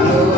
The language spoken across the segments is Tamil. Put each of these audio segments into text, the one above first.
Oh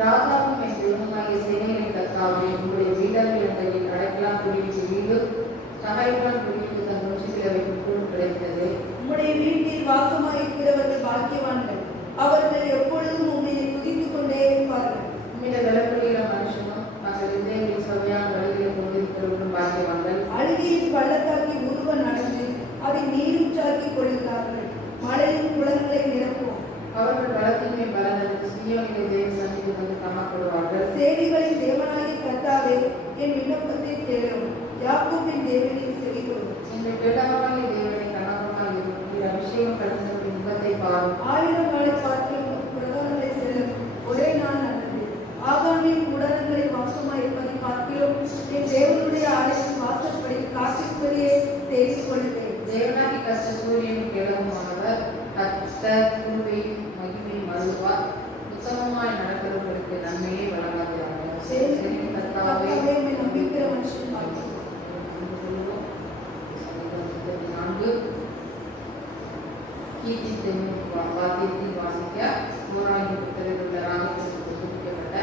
ராஜாவும் என் தேவனுமாகிய சேனைகளின் கர்த்தாவே, உங்களுடைய வீடர்கள் எங்களில் அடைக்கலம் குடியிருக்கும் வீடு தகையுடன் குடியிருக்கும் தன் மூச்சுகளை வைக்கும் கிடைத்தது. உம்முடைய வீட்டில் வாசமாயிருக்கிறவர்கள் பாக்கியவான்கள், அவர்கள் எப்பொழுதும் உம்மை துதித்துக் கொண்டே இருப்பார்கள். உம்மிட விலக்குகிற மனுஷனும் தங்கள் இதயங்களில் சபையான வழிகளை கொண்டிருக்கிறவர்களும் பாக்கியவான்கள். அழுகையில் பள்ளத்தாக்கி ஒருவன் நடந்து அதை நீரூற்றாக்கி கொள்கிறார்கள். மழையின் குளங்களை நிரப்பும். அவர்கள் பலத்தின்மை பலனது சீயோனிலே தேவ சந்நிதியில் வந்து காணப்படுவார்கள். சேனைகளின் தேவனாகிய கர்த்தாவே, என் விண்ணப்பத்தை தேடும். யாக்கோபின் தேவனை செவிகொடும். இந்த கேடகமாகிய தேவனை கனகமாய் இருக்கிற அபிஷேகம் படுத்தினவரின் முகத்தை பாரும். 1000 நாளை பார்க்கிலும் பிரதானங்களை செல்லும் ஒரே நாள் நல்லது. ஆகாமின் கூடாரங்களை வாசமாய் இருப்பதை பார்க்கிலும் என் தேவனுடைய ஆலயம் வாசற்படி காட்டிற்படியே தேடிக் கொள்வேன். தேவனாகி கர்த்தர் சூரியனும் கேடகமானவர். கர்த்தர் கிருபையும் மகிமையும் அருள்வார். உத்தமமாய் நடக்கிறவர்களுக்கு நன்மையே வழங்காதீர்கள். சேனைகளின் கர்த்தாவே, உம்மை நம்பிக்கிற மனுஷன் பாக்கியவான். 4 கீர்த்தியின் வாத்தியத்தில் வாசிக்க கோராகி புத்தகத்தில் உள்ள ராகத்தில் குறிப்பிடப்பட்ட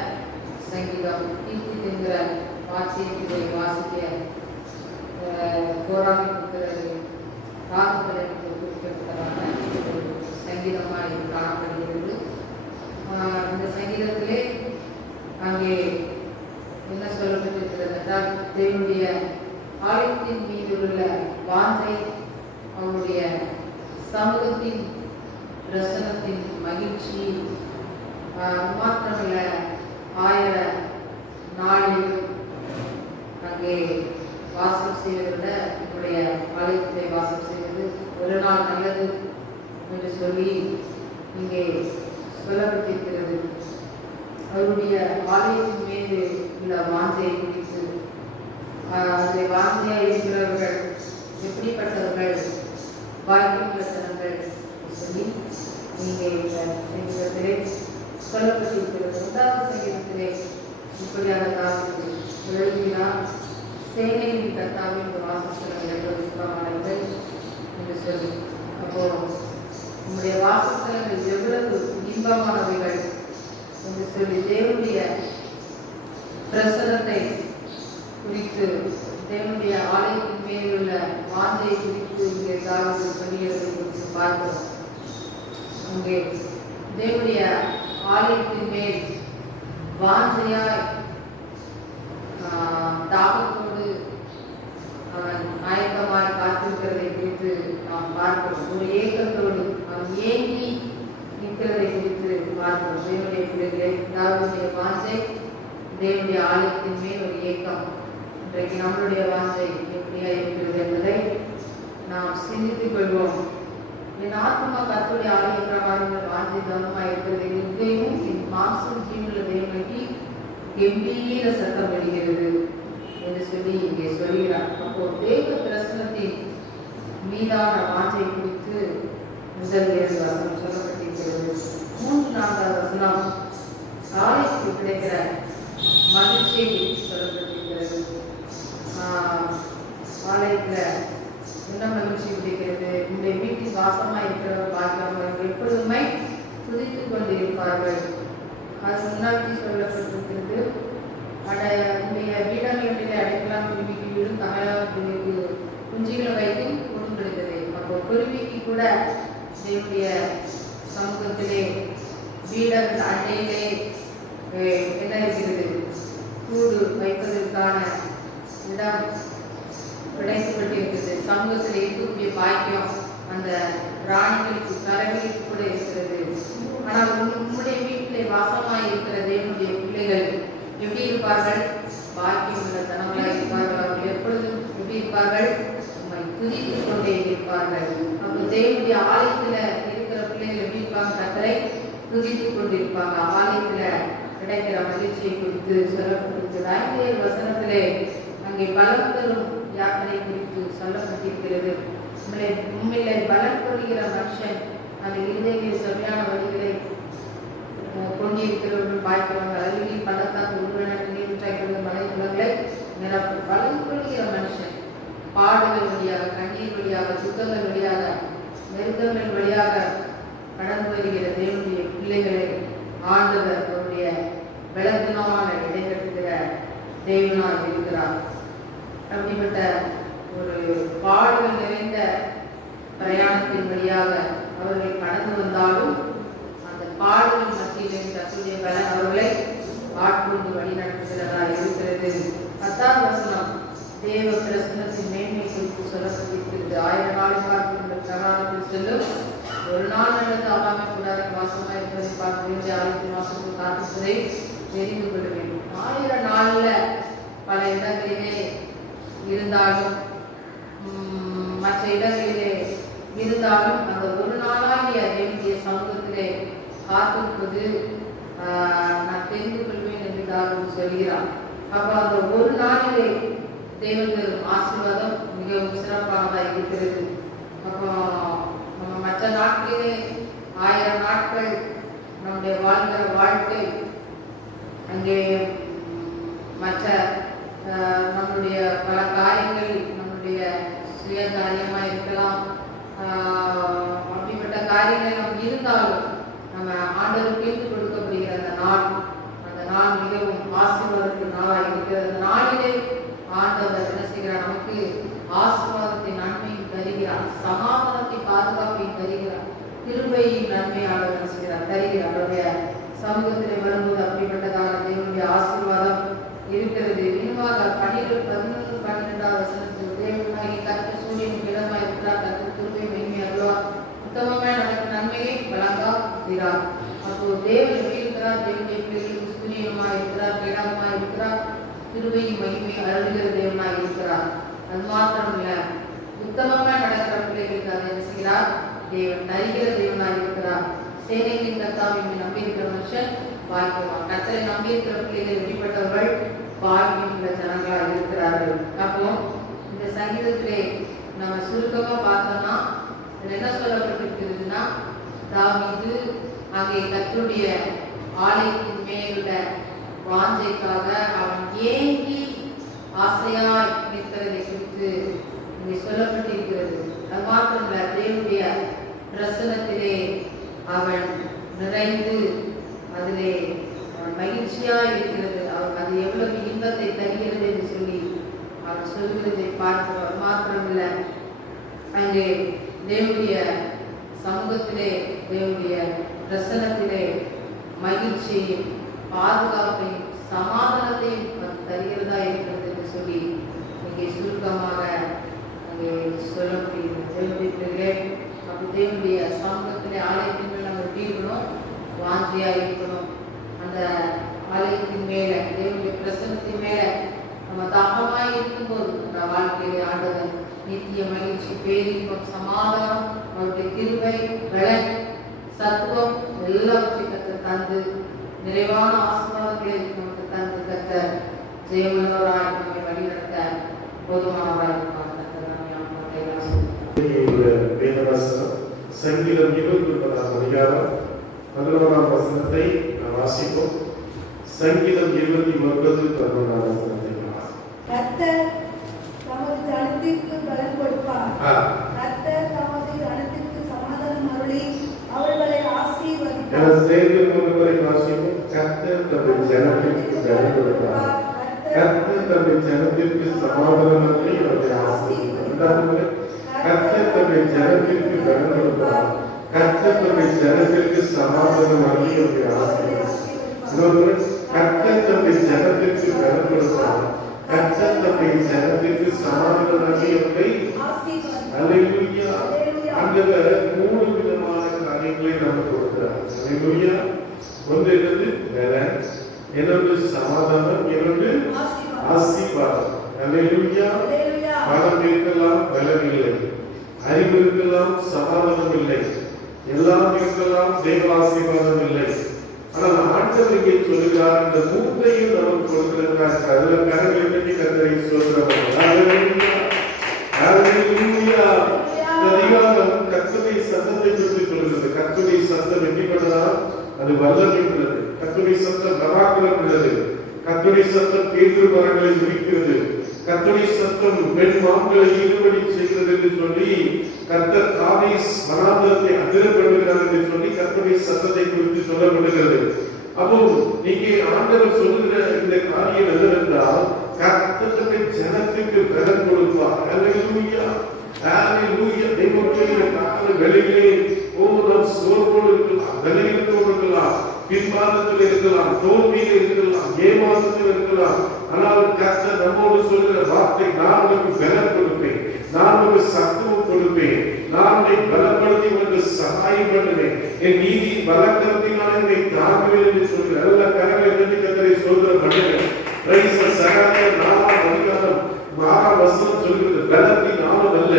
சங்கீதம். கீர்த்தி என்கிற வாத்தியத்தை வாசிக்க கோராகி புத்தகத்தில் ராகத்தில் குறிப்பிடப்பட்டதான சங்கீதமாக இது காணப்படுகிறது. இந்த சங்கீதத்திலே அங்கே என்ன சொல்லப்பட்டிருக்கிறது என்றால், தேவனுடைய ஆலயத்தின் மீது உள்ள வாஞ்சை, அவருடைய சமூகத்தின் பிரசனத்தின் மகிழ்ச்சி மாத்திரமல்ல, 1000 நாளிலும் அங்கே வாசம் செய்வதை விட என்னுடைய ஆலயத்தை வாசம் செய்வது ஒரு நாள் நல்லது என்று சொல்லி இங்கே சொல்லப்பட்டிருக்கிறது. அவருடைய ஆலயத்தின் மீது உள்ள வாஞ்சையை குறித்து, அதை வாஞ்சையாக இருக்கிறவர்கள் எப்படிப்பட்டவர்கள், பாக்கியம் பெற்றவர்கள் சொல்லி இங்கே இந்த சங்கீதத்திலே சொல்லப்பட்டிருக்கிறது. 1வது சங்கீதத்திலே இப்படியாக தாவிது எழுதினார், சேனையின் கர்த்தாவின் வாசஸ்தலங்கள் சுத்தமானவர்கள் என்று சொல்லி. அப்போ உங்களுடைய வாசஸ்தலங்கள் எவ்வளவு இன்பமானவைகள் என்று சொல்லி தேவனுடைய பிரசனத்தை குறித்து, தேவனுடைய ஆலயத்தின் மேல் உள்ள வாஞ்சை குறித்து இங்கே தாவீது சொல்லியதை குறித்து பார்க்கிறோம். அங்கே தேவனுடைய ஆலயத்தின் மேல் வாஞ்சையாய் தாகத்தோடு அவன் ஆயத்தமாய் காத்திருக்கிறதை குறித்து நாம் பார்க்கிறோம். ஒரு ஏக்கத்தோடு அவன் ஏங்கி நிற்கிறதை குறித்து பார்க்கிறோம். தேவனுடைய பிள்ளைகளை தாவீதுடைய வாஞ்சை, தேவனுடைய ஆலயத்தின் மேல் ஒரு ஏக்கம். இன்றைக்கு நம்மளுடைய வாஞ்சை எப்படியா இருக்கிறது என்பதை நாம் சிந்தித்துக் கொள்வோம். என் ஆத்மா கர்த்தருடைய ஆலய பிரகாரம் வாஞ்சை கவனமாக இருக்கிறது. இங்கேயும் என் மாம்சம் ஜீவனுள்ள தேவனுக்கு கம்பீர சத்தம் வருகிறது என்று சொல்லி இங்கே சொல்கிறார். அப்போ தேவ பிரசனத்தின் மீதான வாஞ்சை குறித்து முதல் 2 வசனம் சொல்லப்பட்டிருக்கிறது. 3-4வது வசனம் ஆலயத்தில் கிடைக்கிற மகிழ்ச்சியை சொல்லப்பட்டிருக்கிறது. ஆலயத்தில் என்ன மகிழ்ச்சி கிடைக்கிறது? இந்த வீட்டில் வாசமாக இருக்கிறவர் பாக்கியவான்கள், எப்பொழுதுமே துதித்துக் கொண்டிருப்பார்கள். அது முன்னாடி சொல்லப்பட்டிருக்கிறது. உடைய வீடங்களிலே அடைக்கலாம் குருவிக்கு வீடும் தகையாவுக்கு குஞ்சுகளை வைத்து கூடும் கிடைத்தது. அப்போ குருவிக்கு கூட தேவனுடைய சமூகத்திலே வீடங்கள் அண்டையிலே என்ன இருக்கிறது? கூடு வைப்பதற்கான இடம் கிடைக்கப்பட்டிருக்கிறது. சமூகத்தில் இருக்கக்கூடிய பாக்கியம் அந்த ராணிகளுக்கு பறவைகளுக்கு கூட இருக்கிறது. ஆனால் உன்னுடைய வீட்டிலே வாசமாய் இருக்கிற தேவனுடைய பிள்ளைகள் எப்படி இருப்பார்கள்? பாக்கியம் உள்ள தனவர்களாக இருப்பார்கள். அவர்கள் எப்பொழுதும் எப்படி இருப்பார்கள்? உண்மை துதித்துக் கொண்டே இருப்பார்கள். அப்போ தேவனுடைய ஆலயத்தில் இருக்கிற பிள்ளைகள் எப்படி இருப்பாங்க? கர்த்தரை துதித்துக் கொண்டிருப்பாங்க. ஆலயத்தில் கிடைக்கிற மகிழ்ச்சியை குறித்து சொல்லப்பட்டிருக்கிறது. 5வது வசனத்திலே அங்கே பலம் தரும் யாத்திரை குறித்து சொல்லப்பட்டிருக்கிறது. உண்மையிலே பலம் கொள்கிற மனுஷன் அந்த இருதயங்களில் சரியான வழிகளை கொண்டிருக்கிறவர்கள் பாய்க்கிறவர்கள். அருகில் பலத்தால் உருவன நீர்த்தாய்கள் மலை குளங்களை நிரப்பும். பலம் கொள்கிற மனுஷன் பாடுகள் வழியாக, கண்ணீர் வழியாக, துக்கங்கள் வழியாக, நெருக்கங்கள் வழியாக கடந்து வருகிற தேவனுடைய பிள்ளைகளை ஆண்டவர் அவருடைய பலத்தினால இடைக்கட்டுகிற தேவனாக இருக்கிறார். அப்படிப்பட்ட ஒரு பாடுகள் நிறைந்த பிரயாணத்தின் வழியாக அவர்கள் கடந்து வந்தாலும் அந்த பாடுகள் மத்தியிலே கர்த்தருடைய பலன் அவர்களை ஆட்கொண்டு வழி நடத்துகிறதா இருக்கிறது. 10ஆம் வசனம் தேவ பிரசன்னத்தின் மேன்மை குறித்து சொல்லப்பட்டிருக்கிறது. 1000 நாளை பார்க்கின்ற பிரகாரத்தில் செல்லும் ஒரு நாள் நடந்து ஆகாமை கூடாத வாசமாக இருப்பதை பார்க்க ஆலயத்தின் வாசத்தில் காத்திருப்பதை தெரிந்து கொள்ள வேண்டும். 1000 நாள்ல பல இடங்களிலே இருந்தாலும் மற்ற இடங்களிலே இருந்தாலும் அந்த ஒரு நாளாகிய தேவனுடைய சமூகத்திலே காத்திருப்பது நான் தெரிந்து கொள்வேன் என்று தாவீது சொல்கிறார். அப்ப அந்த ஒரு நாளிலே தேவனுடைய ஆசீர்வாதம் மிகவும் சிறப்பானதாக இருக்கிறது. அப்போ நம்ம மற்ற நாட்களிலே 1000 நாட்கள் நம்முடைய வாழ்கிற வாழ்க்கை அங்கே மற்ற நம்முடைய பல காரியங்கள் நம்முடைய சுய காரியமாக இருக்கலாம். அப்படிப்பட்ட காரியங்கள் நம்ம இருந்தாலும் நம்ம ஆண்டவருக்கு கொடுக்கப்படுகிற அந்த நாள் மிகவும் ஆசீர்வாதத்தின் நாளாக இருக்கிறது. அந்த நாளிலே ஆண்டவர் என்ன செய்கிறார்? நமக்கு ஆசீர்வாதத்தின் நன்மையும் தருகிறார், சமாதானத்தை பாதுகாப்பையும் தருகிறார், கிருபையின் நன்மையாக என்ன செய்கிறார்? தருகிறார். அவருடைய சமூகத்தில் வரும்போது அப்படிப்பட்டதான தேவனுடைய ஆசீர்வாதம் இருக்கிறது. இன்னுமாக 12-12 வசனத்தில் தேவனாகி கர்த்தர் சூரியன் இடமாய் இருக்கிறார், கர்த்தர் கிருபை மென்மையாகவா உத்தமமான நன்மையை வழங்குகிறார். அப்போ தேவன் எப்படி இருக்கிறார்? தேவனுடைய பிள்ளைகளுக்கு சூரியனுமாய் இருக்கிறார், இடமாய் இருக்கிறார், கிருபையும் மகிமையை அருளுகிற தேவனாய் இருக்கிறார். அது மாத்திரமில்ல, உத்தமமாக நடக்கிற பிள்ளைகளுக்கு அதை என்ன செய்கிறார்? தேவன் தருகிற தேவனாய் இருக்கிறார். சேனைகளின் கர்த்தாவை நம்பியிருக்கிற மனுஷன் பாக்கியவான். கர்த்தரை நம்பியிருக்கிற பிள்ளைகள் வெளிப்பட்டவர்கள் பாக்கியம் உள்ள ஜனங்களாக இருக்கிறார்கள். அப்போ இந்த சங்கீதத்திலே நம்ம சுருக்கமா பார்த்தோம்னா என்ன சொல்லப்பட்டிருக்கிறதுனா, தாவீது அங்கே கர்த்தருடைய ஆலயத்தின் மேலுள்ள வாஞ்சைக்காக அவன் ஏங்கி ஆசையாய் நிற்கிறதை குறித்து இங்கே சொல்லப்பட்டிருக்கிறது. அது மாத்திரமல்ல, தேவனுடைய பிரசன்னத்திலே அவன் நிறைந்து அதிலே மகிழ்ச்சியாய் இருக்கிறது. அது எவ்வளவு இன்பத்தை தருகிறது என்று சொல்லி அவன் சொல்கிறதை பார்க்கிறோம். மாத்திரமில்ல, அங்கே தேவனுடைய சமூகத்திலே தேவனுடைய பிரசன்னத்திலே மகிழ்ச்சியையும் பாதுகாப்பையும் சமாதானத்தையும் தருகிறதா இருக்கிறது என்று சொல்லி இங்கே சுருக்கமாக அங்கே சொல்ல முடியும். தேவனுடைய அப்படி தேவனுடைய சமூகத்திலே ஆலயத்தின் மேல் நம்ம இருக்கணும், வாஞ்சியா இருக்கணும். அந்த ஆலயத்தின் மேல தேவனுடைய பிரசன்னத்தின் மேல நம்ம தாகமாய் இருக்கும்போது அந்த வாழ்க்கையிலே ஆண்டவர் நித்திய மகிழ்ச்சி, பேரின்பம், சமாதானம், அவருடைய கிருபை, பலன், சத்துவம் எல்லாவற்றையும் கர்த்தர் தந்து நிறைவான ஆசீர்வாதங்களை நமக்கு தந்து கர்த்தர் ஜெயமுள்ளவராய் நம்மை வழிநடத்த போதுமானவராய் இருப்பார். சங்கீதம் 29ஆம் அதிகாரம் 11ஆம் வசனத்தை நாம் வாசிப்போம். சங்கீதம் 29:11 வசனத்தை கர்த்தர் தமது ஜனத்திற்கு பலன் கொடுப்பார். கர்த்தர் தமது ஜனத்திற்கு சமாதானம் அருளி அவர்களை ஆசீர்வதிப்பார். கர்த்தர் தமது ஜனத்திற்கு பலன் கொடுப்பார். கர்த்தர் தமது ஜனத்திற்கு சமாதானம் அருளி அவர்களை ஆசீர்வதிப்பார். கர்த்தர் தம்முடைய ஜனத்திற்கு பலன் கொடுப்பார். கர்த்தர் தம்முடைய ஜனத்திற்கு சமாதானம் அருளி அவர்களை ஆசீர்வதிப்பார். கர்த்தர் தம்முடைய ஜனத்திற்கு பலன் கொடுப்பார். கர்த்தர் தம்முடைய ஜனத்திற்கு சமாதானம் அருளி அவர்களை ஆசீர்வதிப்பார். அல்லேலூயா. ஆண்டவர் 3 விதமான காரியங்களை நமக்கு கொடுக்கிறார். அல்லேலூயா. ஒன்று என்னது? பலன், இன்னொன்று சமாதானம், இன்னொன்று ஆசீர்வாதம். அல்லேலூயா. பலம் இருக்கலாம், பலம் இல்லை. அறிவு இருக்கலாம், சமாதானம் இல்லை. எல்லாம் இருக்கலாம், தேவ ஆசீர்வாதம் இல்லை. ஆனால் ஆண்டவர் இங்கே சொல்கிறார், இந்த 3ஐயும் நமக்கு கொடுக்கிறார். அதுல கரங்களை கட்டி கர்த்தரை சொல்கிறவர். அதிகாரம் கர்த்தருடைய சத்தத்தை பற்றி சொல்கிறது. கர்த்தருடைய சத்தம் எப்படிப்பட்டதால் அது வல்லமை உள்ளது. கர்த்தருடைய சத்தம் பராக்கிரம் உள்ளது. கர்த்தருடைய சத்தம் பேதுரு மரங்களை விரிக்கிறது. கர்த்தருடைய சத்தம் பெண் மான்களை ஈடுபடி செய்கிறது என்று சொல்லி கர்த்தர் காதேஸ் வனாந்தரத்தை அதிர பண்ணுகிறார் என்று சொல்லி கர்த்தருடைய சத்தத்தை குறித்து சொல்லப்படுகிறது. அப்போ இங்கே ஆண்டவர் சொல்லுகிற இந்த காரியம் என்னவென்றால் கர்த்தருடைய ஜனத்துக்கு பலன் கொடுப்பார். ஹல்லேலூயா, ஹல்லேலூயா. தேவனுடைய கால வெளியிலே நாம் சோர்வோடு இருக்கலாம், பலவீனத்தோடு இருக்கலாம், பின்வாதத்தில் இருக்கலாம், தோல்வியில் இருக்கலாம், ஏமாற்றத்தில் இருக்கலாம். ஆனால் கர்த்தர் நம்மோடு சொல்கிற வார்த்தை, நான் உனக்கு பலன் கொடுப்பேன், நான் உனக்கு சத்துவம் கொடுப்பேன், நான் உன்னை பலப்படுத்தி உனக்கு சகாயம் பண்ணுவேன், என் நீதி பலக்கரத்தினால் என்னை தாங்குவேன் என்று சொல்கிற நல்ல கரங்களை தட்டி கர்த்தரை சொல்கிற மனிதன். சகாயம் 4ஆம் அதிகாரம் 6ஆம் வசனம் சொல்கிறது, பலத்தினாலும் அல்ல,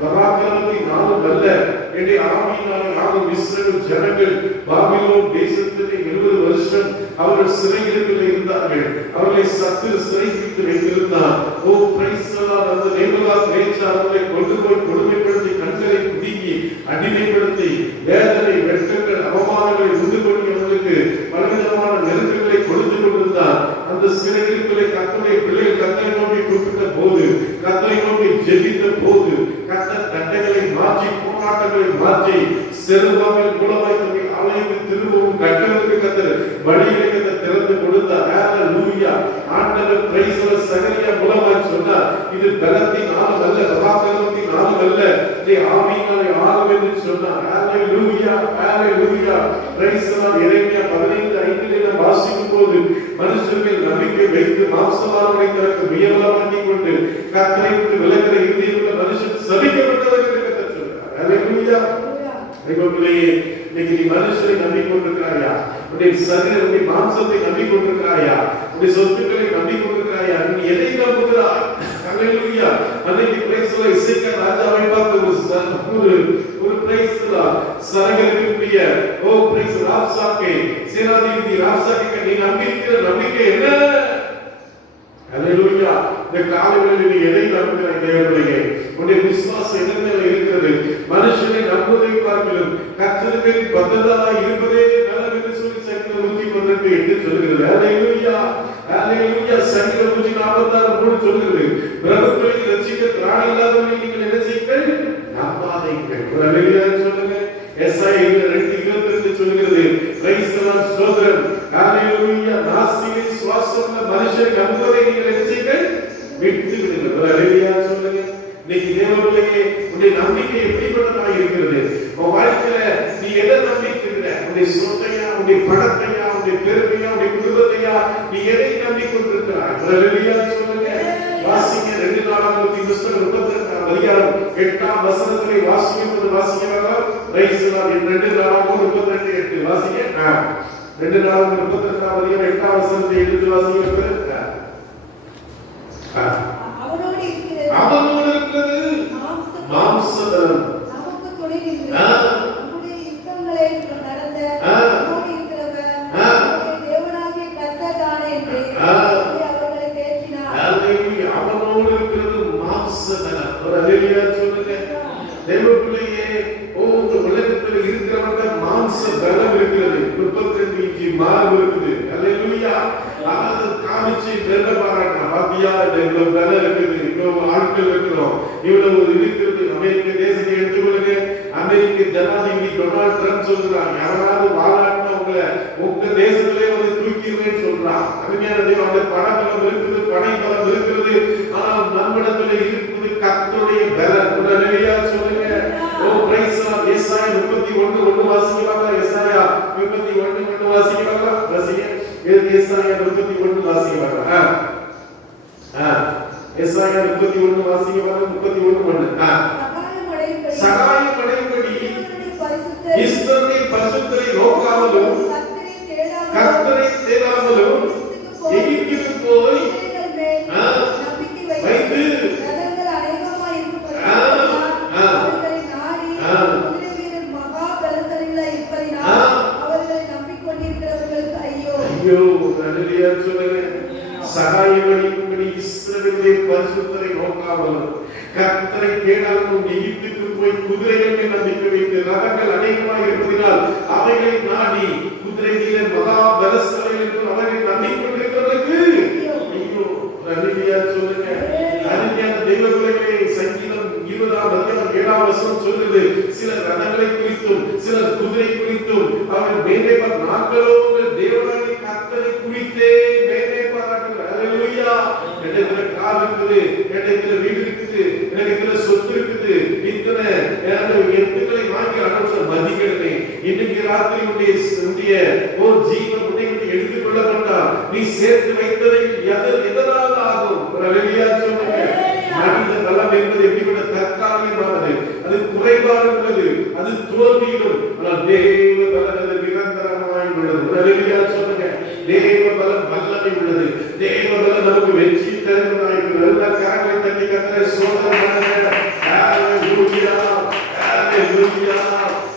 பராக்கிரமத்தினாலும் அல்ல, என்னுடைய ஆவியினாலே ஆகும். இஸ்ரவேல் ஜனங்கள் பாபிலோன் தேசத்திலே 70 வருஷம் அவர்கள் சிறையிருப்பில் இருந்தார்கள். அவர்களை சத்துரு சிறைப்பிடித்து வைத்திருந்தான். ஓ பிரைஸ் தி லார்ட். அந்த நேபுகாத்நேச்சார் அவர்களை கொண்டு போய் கொடுமைப்படுத்தி, கண்களை குடுக்கி, அடிமைப்படுத்தி, வேதனை, வெட்கங்கள், அவமானங்களை உண்டு பண்ணி அவர்களுக்கு பலவிதமான நெருக்கங்களை கொடுத்து கொண்டிருந்தான். அந்த சிறையிருப்பிலே கர்த்தருடைய பிள்ளைகள் கர்த்தரை நோக்கி கூப்பிட்ட போது, கர்த்தரை நோக்கி ஜெபித்த போது, கர்த்தர் தண்டைகளை மாற்றி, போராட்டங்களை மாற்றி, செருபாபேல் மூலமாய் தம்முடைய ஆலயத்தை திரும்பவும் கட்டுவதற்கு கர்த்தர் வழியை திறந்து கொடுத்தார். ஹல்லேலூயா. ஆண்டவர் பிரைஸ் தி சகரியா மூலமாய் சொன்னார், இது பலத்தினாலும் அல்ல, பராக்கிரமத்தினாலும் அல்ல, இது ஆவியினாலே ஆகும் என்று சொன்னார். ஹல்லேலூயா, ஹல்லேலூயா. Price the Lord. எரேமியா 15:5 நாம் வாசிக்கும் போது, மனுஷர்கள் நம்பிக்கை வைத்து மாம்சமானவரை தனக்கு முயலாமாக்கிக் கொண்டு கர்த்தரை விட்டு விலகுகிற இருதயமுள்ள மனுஷன் சபிக்கப்பட்டவர் என்று கர்த்தர் சொல்றார். ஹல்லேலூயா. இன்னைக்கு நீ மனுஷரை நம்பிக்கொண்டிருக்கிறாயா? உன்னுடைய சரீரம், உன்னுடைய மாம்சத்தை நம்பிக்கொண்டிருக்கிறாயா? உன்னுடைய சொத்துக்களை நம்பிக்கொண்டிருக்கிறாயா? நீ எதை நம்புகிறாய்? ஹல்லேலூயா. அன்னைக்கு பிரைஸ் தி லார்ட். இசைக்கியா ராஜாவை பார்த்து ஒரு பிரைஸ் தி லார்ட் சரகருக்குரிய ஓ பிரைஸ் ராப்சாக்கே, சேனாதிபதி ராப்சாக்கே, நீ நம்பியிருக்கிற நம்பிக்கை என்ன? ஹல்லேலூயா. இந்த காலையில் நீ எதை நம்புகிறாய்? தேவனுடைய உன்னுடைய விசுவாசம் எதன் இருக்கிறது? மனுஷனை நம்புவதை பார்க்கிலும் கர்த்தருக்கு பദ്ധதமாய் இருப்பதே நல்லது என்று சொல்லி சங்கீதம் 118 சொல்கிறது. ஹல்லேலூயா, ஹல்லேலூயா. சங்கீதம் 146 சொல்கிறது, பிரபுக்களை ரட்சிக்க திராணி இல்லாதவர்களை நீங்கள் என்ன செய்யுங்கள்? நம்பாதீர்கள். ஹல்லேலூயா சொல்லுங்க. எஸ்ஐயா 2:22 சொல்கிறது, பிரைஸ் தி லார்ட், ஸ்தோத்திரம். ஹல்லேலூயா. நாசியிலே சுவாசம் உள்ள மனுஷனை நம்புவதை நீங்கள் என்ன செய்யுங்கள்? விட்டு விடுங்கள். ஹல்லேலூயா சொல்லுங்க. இன்னைக்கு தேவனுடைய உன்னுடைய நம்பிக்கை எப்படிப்பட்டதாக இருக்கிறது? உன் வாழ்க்கையில நீ எதை நம்பிக்கிற? உன்னுடைய சொத்தையா, உன்னுடைய பணத்தையா, உன்னுடைய பெருமையா, உன்னுடைய குடும்பத்தையா? நீ எதை நம்பிக்கொண்டிருக்கிறாய்? ஹல்லேலூயா சொல்லுங்க. வாசிங்க 2 நாளாகமத்தின் புத்தகம் 32ஆம் அதிகாரம் 8ஆம் வசனத்தை வாசிக்கும்போது வாசிக்கலாம். Price the Lord. 2 நாளாகமம் 32:8 வாசிங்க. 2 நாளாகமம் 32ஆம் அதிகாரம் 8ஆம் வசனத்தை எடுத்து வாசிங்க. அவனோடு இருக்கிறது மாம்சதம், நமக்கு துணை நின்று நம்முடைய யுத்தங்களை நடந்த நம்மோடு இருக்கிறவர் நம்முடைய தேவனாகிய கர்த்தர் தானே என்று அவர்களை தேற்றினார். ஹல்லேலூயா. அவனோடு இருக்கிறது மாம்சதம். ஹல்லேலூயா சொல்லுங்க. தேவப்பிள்ளையே, உங்க உலகத்தில் இருக்கிறவங்க மாம்ச பலம் இருக்கிறது, 32 இன்ச்சு மார்பு இருக்குது. ஹல்லேலூயா. அதாவது காமிச்சு பெருமை பாராட்டலாம். பாத்தியா, இவ்வளவு பலம் இருக்குது, இவ்வளவு ஆட்கள் இருக்கிறோம், இவ்வளவு இருக்கிறது. அமெரிக்க தேசத்தை எடுத்துக்கொள்ளுங்க. அமெரிக்க ஜனாதிபதி டொனால்ட் ட்ரம்ப் சொல்றாங்க, யாராவது பாராட்டினவங்க உங்க தேசத்திலே வந்து தூக்கிடுவேன்னு சொல்றான். அருமையான தேவன், அந்த பணபலம் இருக்குது, படை பலம் இருக்கிறது, ஆனால் நம்மிடத்துல இருக்குது கர்த்தருடைய பலம். ஹல்லேலூயா சொல்லுங்க. ஓ பிரைஸ் தி லார்ட். ஏசாயா 31:1 வாசிக்கலாம். ஏசாயா 31:1 வாசிக்கலாம். வாசிங்க. ஏசாயா 31 வாசிக்கலாம். ஏசாயா 31 வாசிக்கலாம். 31:1. சகாயம் அடையும்படி இஸ்ரவேல் பரிசுத்தரை நோக்காமலும் கர்த்தரை தேடாமலும் எகிப்துக்கு போய் வைத்து ஐயோ. ஹல்லேலூயா சொல்லுங்க. சகாயம் அடையும்படி இஸ்ரவேலை பரிசுத்தரை நோக்காமலும் கர்த்தரை தேடாமலும் எகிப்துக்கு போய் குதிரைகள் மேல் நம்பிக்கை வைத்து ரதங்கள் அநேகமாக இருப்பதினால் அவைகளை நாடி குதிரை வீரர் மகா பலசாலிகள் என்று அவர்களை நம்பிக்கொண்டிருக்கிறவர்களுக்கு ஐயோ. ஹல்லேலூயா சொல்லுங்க. அருமையான தெய்வங்களே, சங்கீதம் 20ஆம் அதிகாரம் 7ஆம் வசனம் சொல்லுது, சில ரதங்களை குறித்தும் சில குதிரை குறித்தும் அவர்கள் மேன்மை நாங்களோ உங்கள் தேவனாகிய கர்த்தரை குறித்தே மேன்மை பாராட்டுகிறோம். ஹல்லேலூயா. என்னிடத்துல கார் இருக்குது, என்னிடத்துல வீடு இருக்குது, என்னிடத்துல சொத்து இருக்குது, இத்தனை எத்துக்களை வாங்கி அனுப்பிச்ச மதிக்கிறேன். இன்னைக்கு ராத்திரி உடைய ஒரு ஜீவன் உன்னை எடுத்துக் கொள்ளப்பட்டால் நீ சேர்த்து வைத்ததை எதனால் ஆகும்? ஹல்லேலூயா சொல்லுங்க. மனித பலம் என்பது எப்படிப்பட்ட தற்காலிகமானது, அது குறைபாடு உள்ளது, அது தோல்வியிடும். ஆனால் தேவ பலம் நிரந்தரமாய் உள்ளது. ஹல்லேலூயா சொல்லுங்க. தேவ பலம் வல்லமை உள்ளது. தேவ பலம் நமக்கு வெற்றி தருவதாய் இருக்கிறது. எல்லா கரங்களை தட்டி கர்த்தரை ஸ்தோத்திரம் பண்ணுங்க. ஹல்லேலூயா, ஹல்லேலூயா.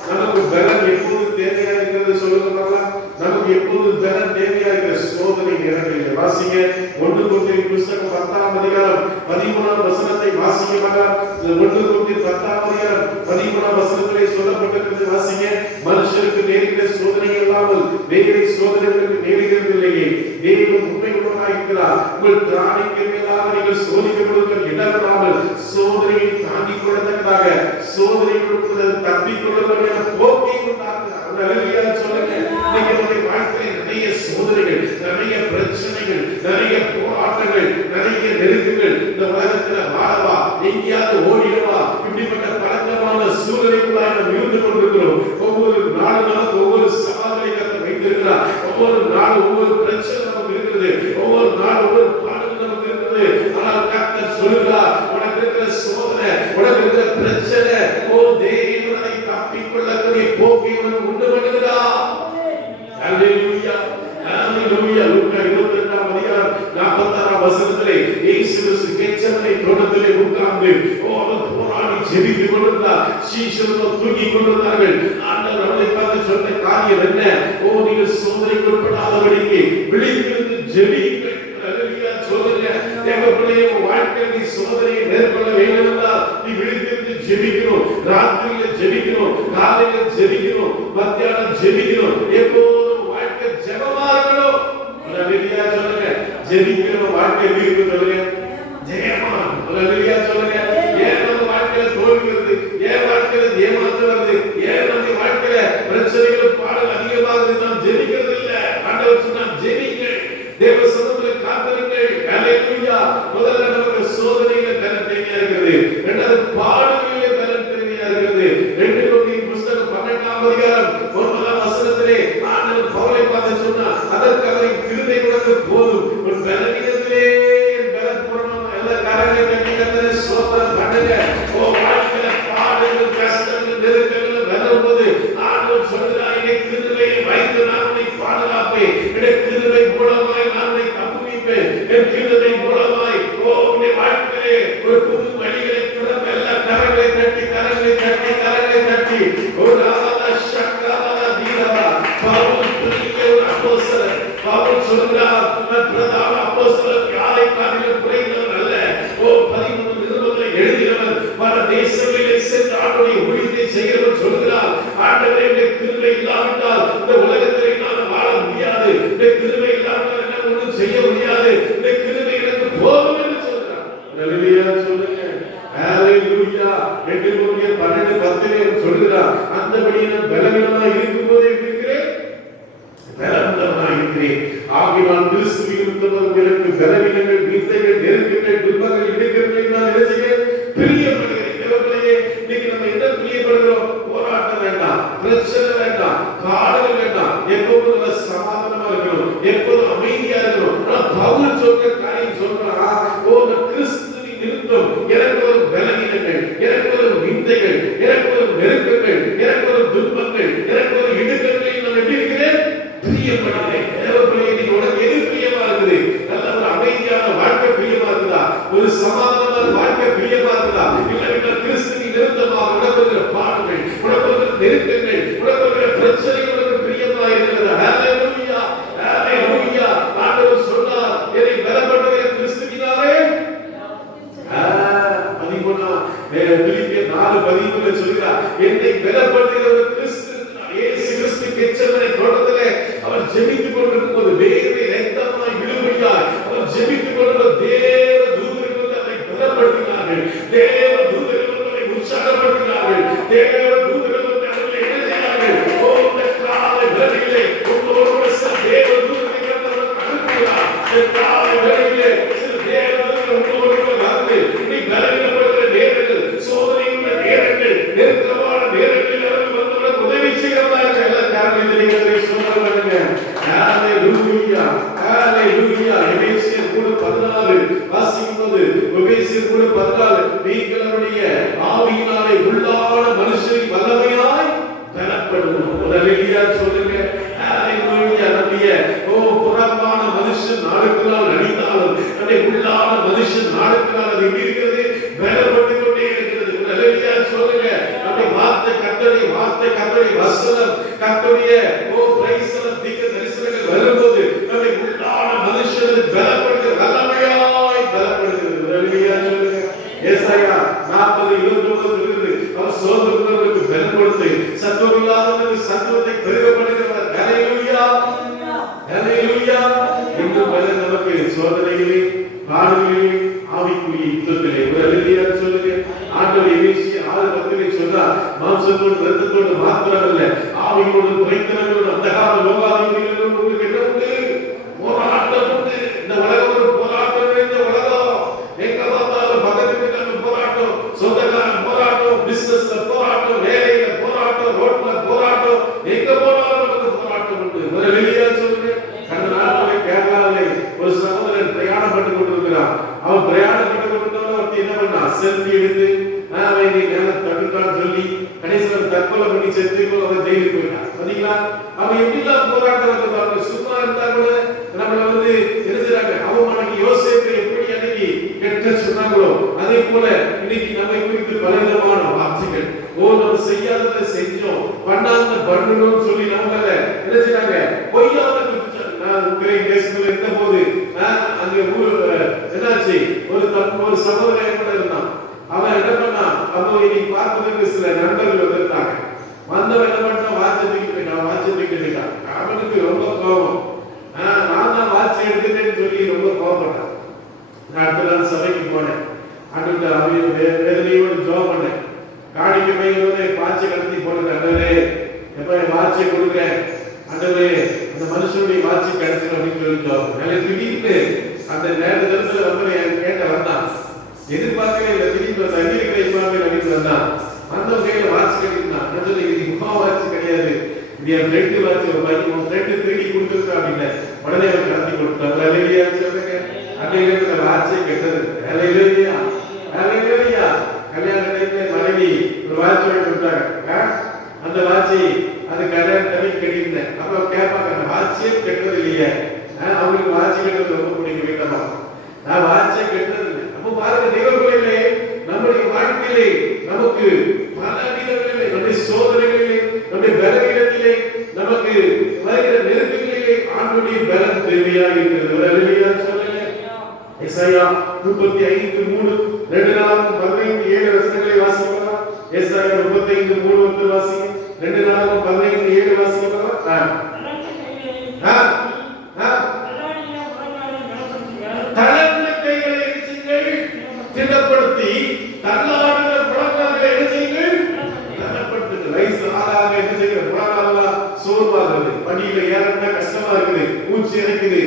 நமக்கு பலம் எப்போது தேவையா இருக்கிறது சொல்லுங்க பார்க்கலாம். நமக்கு எப்போது பலம் தேவையா இருக்கிற சோதனை நேரங்களில் வாசிங்க. 1 கொரிந்தியர் புத்தகம் 10ஆம் அதிகாரம் 13ஆம் வசனத்தை வாசிங்க பார்க்கலாம். 1 கொரிந்தியர் 10ஆம் அதிகாரம் 13ஆம் வசனத்திலே சொல்லப்பட்டிருக்கிறது வாசிங்க. மனுஷருக்கு நேரிட்ட சோதனை இல்லாமல் வேறு சோதனைகளுக்கு நேரிடுவதில்லையே. தேவன் உண்மை உள்ளவராய் இருக்கிறார். உங்கள் திராணிக்கு மேலாக நீங்கள் சோதிக்கப்படுவதற்கு இடமில்லாமல் சோதனையை தாங்கிக் கொள்ளத்தக்கதாக சோதனைகளுக்கு தப்பிக் கொள்ளக்கூடிய போக்கை உண்டாக்குகிறார். ஹல்லேலூயா சொல்லுங்க. நம்முடைய வாழ்க்கையில் நிறைய சோதனைகள், நிறைய பிரச்சனைகள், நிறைய போராட்டங்கள், நிறைய நெருக்கங்கள் இந்த உலகத்துல வாழவா எங்கேயாவது ஓடிடவா இப்படிப்பட்ட பழக்கமான சூழ்நிலைக்குள்ளாக நாம் இருந்து கொண்டிருக்கிறோம். ஒவ்வொரு நாளும் ஒவ்வொரு சவால்களை கர்த்தர் வைத்திருக்கிறார். ஒவ்வொரு நாளும் ஒவ்வொரு பிரச்சனை நமக்கு இருக்கிறது. ஒவ்வொரு நாளும் ஒவ்வொரு பாடல் நமக்கு இருக்கிறது. ஆனால் கர்த்தர் சொல்கிறார், உனக்கு இருக்கிற சோதனை, உனக்கு இருக்கிற பிரச்சனை, ஓ தேவனை தப்பிக் கொள்ளக்கூடிய போக்கை உனக்கு உண்டு பண்ணுகிறார். ஹல்லேலூயா, ஹல்லேலூயா. லூக்கா 22ஆம் அதிகாரம் 46ஆம் வசனத்திலே இயேசு கிறிஸ்து கெத்செமனே தோட்டத்திலே உட்கார்ந்து அவர் போராடி ஜெபித்துக் கொண்டிருந்தார். சீஷர்கள் தூங்கிக் கொண்டிருந்தார்கள். ஆண்டவர் அவரை பார்த்து சொன்ன காரியம் என்ன? ஓ நீங்கள் சோதனைக்கு உட்படாதபடிக்கு விழித்திருந்து ஜெபியுங்கள். ஹல்லேலூயா சொல்லுங்க. தேவனுடைய வாழ்க்கையில் நீ சோதனையை மேற்கொள்ள வேண்டும் என்றால் நீ விழித்திருந்து ஜெபிக்கணும். ராத்திரியில ஜெபிக்கணும், காலையில ஜெபிக்கணும், மத்தியானம் ஜெபிக்கணும். எப்போதும் வாழ்க்கை ஜெபமா இருக்கணும். ஹல்லேலூயா சொல்லுங்க. ஜெபிக்கிற வாழ்க்கை எப்படி இருக்கு சொல்லுங்க? ஜெயமா. ஹல்லேலூயா சொல்லுங்க. ஏன் நம்ம வாழ்க்கையில தோல்வி வருது? ஏன் வாழ்க்கையில ஏமாற்றம் வருது? ஏன் நம்ம வாழ்க்கையில பிரச்சனைகள் பாடல் அதிகமாகுது? நாம் ஜெபிக்கிறது இல்ல. ஆண்டவர் சொன்னார் ஜெபிங்கள், தேவ சமூகத்தில் காத்திருங்கள். ஹல்லேலூயா. முதல்ல நமக்கு சோதனையில பலன் தேவையா இருக்கிறது. இரண்டாவது பாடுகளிலே பலன் தேவையா இருக்கிறது. 2 கொரிந்தியர் புத்தகம் 12ஆம் அதிகாரம் 9ஆம் வசனத்திலே ஆண்டவர் பவுலை பார்த்து சொன்னார், அதற்கு அவரின் கிருபை உனக்கு போதும், உன் பலவீனத்திலே என் பலன் பூரணம். எல்லா காரியங்களை கட்டி கர்த்தரை ஸ்தோத்திரம் பண்ணுங்க. ஓ வாழ்க்கையில பாடுகள், கஷ்டங்கள், நெருக்கங்கள் வரும்போது ஆண்டவர் சொல்கிறார், என் கிருபையை வைத்து நான் உன்னை பாதுகாப்பேன். என் கிருபை மூலமாய் நான் உன்னை தப்புவிப்பேன். என் கிருபை மூலமாய் ஓ உன்னை வாழ்க்கையிலே ஒரு புது வழிகளை திறந்த எல்லா கரங்களை தட்டி கரங்களை தட்டி கரங்களை தட்டி ஒரு ஆலா சக்கரா தீரா பவுல் புரிகிற ஒரு அப்போஸ்தலர். பவுல் சொல்கிறார், நான் பிரதான அப்போஸ்தலர் யாரை காட்டிலும் குறைந்தவன் அல்ல. ஓ 13 நிருபங்களை எழுதினவர், பல தேசங்களிலே சென்று ஆண்டவருடைய ஊழியத்தை செய்கிறவர் சொல்கிறார், ஆண்டவரே உம்முடைய கிருபை இல்லாவிட்டால் இந்த உலகத்திலே நான் வாழ முடியாது. உம்முடைய கிருபை இல்லாவிட்டால் என்னால் ஒன்றும் செய்ய முடியாது. உம்முடைய கிருபை எனக்கு போதும் என்று சொல்கிறார். ஹல்லேலூயா சொல்லுங்க. ஹல்லேலூயா. 2 கொரிந்தியர் 12:10 சொல்கிறார், அந்தபடி நான் பலவீனனாய் இருக்கும்போது இருக்கிறேன், பலவீனனாய் இருக்கிறேன். ஆகையால் கிறிஸ்துவின் நிமித்தம் எனக்கு பலவீனங்கள், வித்தைகள், நெருக்கங்கள், துன்பங்கள், இடுக்கங்களை நான் என்ன செய்கிறேன்? பிரியப்படுகிறேன். தேவர்களே, இன்னைக்கு நம்ம என்ன பிரியப்படுகிறோம்? போராட்டம் வேண்டாம், பிரச்சனை வேண்டாம், பாடுகள் வேண்டாம். எப்போதும் நம்ம சமாதானமா இருக்கணும், எப்போதும் அமைதியா இருக்கணும். நான் பவுல் சொல்ற காரியம் சொல்றா, ஓ கிறிஸ்துவின் நிமித்தம் எனக்கு ஒரு பலவீனங்கள், எனக்கு ஒரு விந்தைகள், எனக்கு ஒரு நெருக்கங்கள், எனக்கு ஒரு துன்பங்கள், எனக்கு ஒரு இடுக்கங்களை நான் எப்படி இருக்கிறேன்? பிரியப்படுகிறேன். தேவர்களே, இன்னைக்கு உனக்கு எது பிரியமா இருக்குது? நல்ல ஒரு அமைதியான வாழ்க்கை பிரியமா இருக்குதா? ஒரு சமாதானமான வாழ்க்கை பிரியமா இருக்குதா? இல்லை கிறிஸ்துவின் நிமித்தமாக உனக்கு இருக்கிற பாடுகள், உனக்கு இருக்கிற நெருக்கங்கள், உனக்கு இருக்கிற பிரச்சனைகள் உனக்கு பிரியமா இருக்கிறது. ஹல்லேலூயா, ஹல்லேலூயா. ஆண்டவர் சொன்னார், என்னை பலப்படுத்துகிற கிறிஸ்துவினாலே 4:13 சொல்கிறார், என்னை பலப்படுத்துகிற ஒரு கிறிஸ்து. இயேசு கிறிஸ்து கெத்செமனே தோட்டத்திலே அவர் ஜெபித்துக் கொண்டிருக்கும் போது வேர்வை ரத்தமாய் விழும்படியாய் அவர் ஜெபித்துக் கொண்டிருந்த தேவ தூதர்கள் வந்து அவரை பலப்படுத்தினார்கள். தேவ தூதர்கள் வந்து அவரை உற்சாகப்படுத்தினார்கள். தேவ தூதர்கள் வந்து அவர்களை என்ன செய்தார்கள்? ஓ இந்த காலை வேளையிலே கர்த்தருடைய வார்த்தை, கர்த்தருடைய வசனம், கர்த்தருடைய தீர்க்க தரிசனங்கள் வரும்போது நம்மை உள்ளான மனுஷனை பலப்படுகிறது, வல்லமையாய் பலப்படுகிறது. அல்லேலூயா சொல்லுங்க. ஏசாயா 40:29 சொல்லுது, அவர் சோர்ந்திருக்கிறவர்களுக்கு பலன் கொடுத்து சத்துவமில்லாதவர்களுக்கு சத்துவத்தை பெருக பண்ணுகிறவர். அல்லேலூயா, அல்லேலூயா. இன்று பலன் நமக்கு சோதனைகளே, பாடுகளே, ஆவிக்குரிய யுத்தத்திலே. அல்லேலூயா சொல்லுங்க. ஆண்டவர் எபேசியர் 6:10 சொன்னார், மாம்சத்தோடு இரத்தத்தோடு மாத்திரமல்ல, ஆவியோடு குறைத்தனங்களோடு அந்தகார லோகாதிபதிகளோடு உங்களுக்கு என்ன உண்டு? போராட்டம் உண்டு. இந்த உலகம் ஒரு போராட்டம் நிறைந்த உலகம். எங்க பார்த்தாலும் பக்கத்து போராட்டம், சொந்தக்காரன் போராட்டம், பிசினஸ்ல போராட்டம், வேலையில போராட்டம், ரோட்ல போராட்டம், எங்க போனாலும் நமக்கு போராட்டம் உண்டு. ஒரு வெளியா சொல்லுங்க. கடந்த நாட்களில் கேரளாவிலே ஒரு சகோதரன் பிரயாணம் பண்ணி கொண்டிருக்கிறார். அவன் பிரயாணம் பண்ணி கொண்டிருந்தவன் ஒருத்தி என்ன பண்ணா, செல்ஃபி எடுத்து தடுக்கான்னு சொல்லி கடைசியில் தற்கொலை பண்ணி செத்து அவன் ஜெயிலுக்கு போயிட்டான். பாத்தீங்களா, அவன் எப்படிலாம் போராட்டம் வந்து சும்மா இருந்தா கூட நம்மள தெரிஞ்சுறாங்க. அவன் யோசித்து எப்படி அன்னைக்கு கெட்ட சொன்னாங்களோ அதே போல இன்னைக்கு நம்மை குறித்து பலவிதமான வார்த்தைகள், நம்ம செய்யாததை செஞ்சோம், பண்ணாத பண்ணணும்னு சொல்லி நம்மள நினைச்சாங்க. பொய்யாத நான் தேசத்துல இருந்த போது அங்க என்னாச்சு, ஒரு சகோதரன் கூட இருந்தான். அவன் என்ன பண்ணா, அப்போ இன்னைக்கு பார்ப்பதற்கு சில நண்பர்கள் வந்திருந்தாங்க. வந்தவன் என்ன பண்ணா, வாட்சை தூக்கிட்டு போயிட்டான். அவனுக்கு ரொம்ப கோபம். நான் தான் வாட்சி எடுத்துட்டேன்னு சொல்லி ரொம்ப கோபப்பட்டான். நான் அடுத்த நாள் சபைக்கு போனேன். அன்றைக்கு அவன் வேதனையோடு ஜெபம் பண்ணேன். காணிக்கு போய் வாட்சை கடத்தி போனேன். அண்டவரே, எப்ப என் வாட்சியை கொடுக்குறேன், அண்டவரே அந்த மனுஷனுடைய வாட்சி கிடைச்சிடும் அப்படின்னு சொல்லி ஜெபம் பண்ணேன். திடீர்னு அந்த நேரத்துல வந்து என் கேட்ட வந்தான். எதிர்பார்க்கவே இல்லை. திடீர்னு தண்ணீர் கிடைப்பாங்க அப்படின்னு வந்தான். அந்த கையில வாட்சி கிடைக்கிறான். இது முகா வாட்சி கிடையாது, இது என் ஃப்ரெண்டு வாட்சி. ஒரு பையன் உன் ஃப்ரெண்டு திருடி கொடுத்துருக்கா அப்படின்னு உடனே அவன் கடத்தி கொடுத்தாங்க. அல்லேலூயா சொல்லுங்க. அன்னையில வாட்சியை கெட்டது. அல்லேலூயா, அல்லேலூயா. கல்யாண டைம்ல மனைவி ஒரு வாட்சி வாங்கி கொடுத்தாங்க. அந்த வாட்சி அது கல்யாண தனிக்கு கட்டியிருந்தேன். அப்புறம் கேட்பாங்க, அந்த வாட்சியே கெட்டது இல்லையே, அவங்களுக்கு வாட்சி கெட்டது ரொம்ப பிடிக்க வேண்டாமா, நான் வாட்சியை கெட்டது இல்லை. அப்போ பாருங்க, தெய்வங்களே, நம்முடைய வாழ்க்கையிலே நமக்கு பல நிலைகளிலே, நம்முடைய சோதனைகளிலே, நம்முடைய பலவீனத்திலே, நமக்கு வருகிற நெருக்கங்களிலே ஆண்டவருடைய பலம் தேவையாக இருக்கிறது. அல்லேலூயா சொல்லுங்க. ஏசாயா 35:3 2:15 வசனங்களை வாசிக்கலாம். ஏசாயா 35:3 வாசிங்க. 2:15 வாசிக்கலாம். தளர்ந்த கைகளை எரிச்சுங்கள், திடப்படுத்தி தள்ளாடுகிற முழங்கால்களை என்ன செய்யுங்கள், திடப்படுத்துங்கள். வயசு ஆளாக என்ன செய்கிற முழங்கால்களா சோர்வாகுது, படியில ஏறனா கஷ்டமா இருக்குது, மூச்சு இறைக்குது.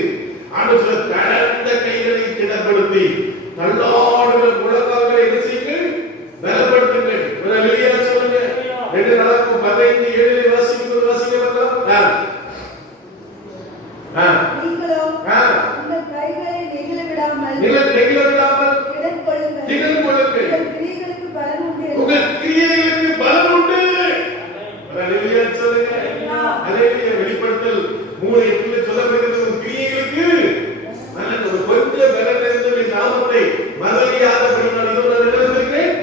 ஆண்டவர் தளர்ந்த கைகளை திடப்படுத்தி தள்ளாடுகிற முழங்கால்களை என்ன செய்யுங்கள், பலப்படுத்துங்கள். அல்லேலூயா சொல்லுங்க. 2:15 வாசிக்கும்போது வாசிக்கலாம். நீங்களோ உங்கள் கைகளை நெகிழ விடாமல் திடன் கொள்ளுங்கள். உங்கள் கிரியைகளுக்கு பலன் உண்டு. உங்கள் கிரியைகளுக்கு பலன் உண்டு. அல்லேலூயா சொல்லுங்க. அல்லேலூயா. வெளிப்படுத்தல் 3:8 சொல்லப்படுகிறது, உங்கள் கிரியைகளுக்கு பலன் உண்டு. கொஞ்சம் பலன் இருந்தது, நாமத்தை மறதியாதபடி நான் இதோ நான் நினைத்திருக்கிறேன்,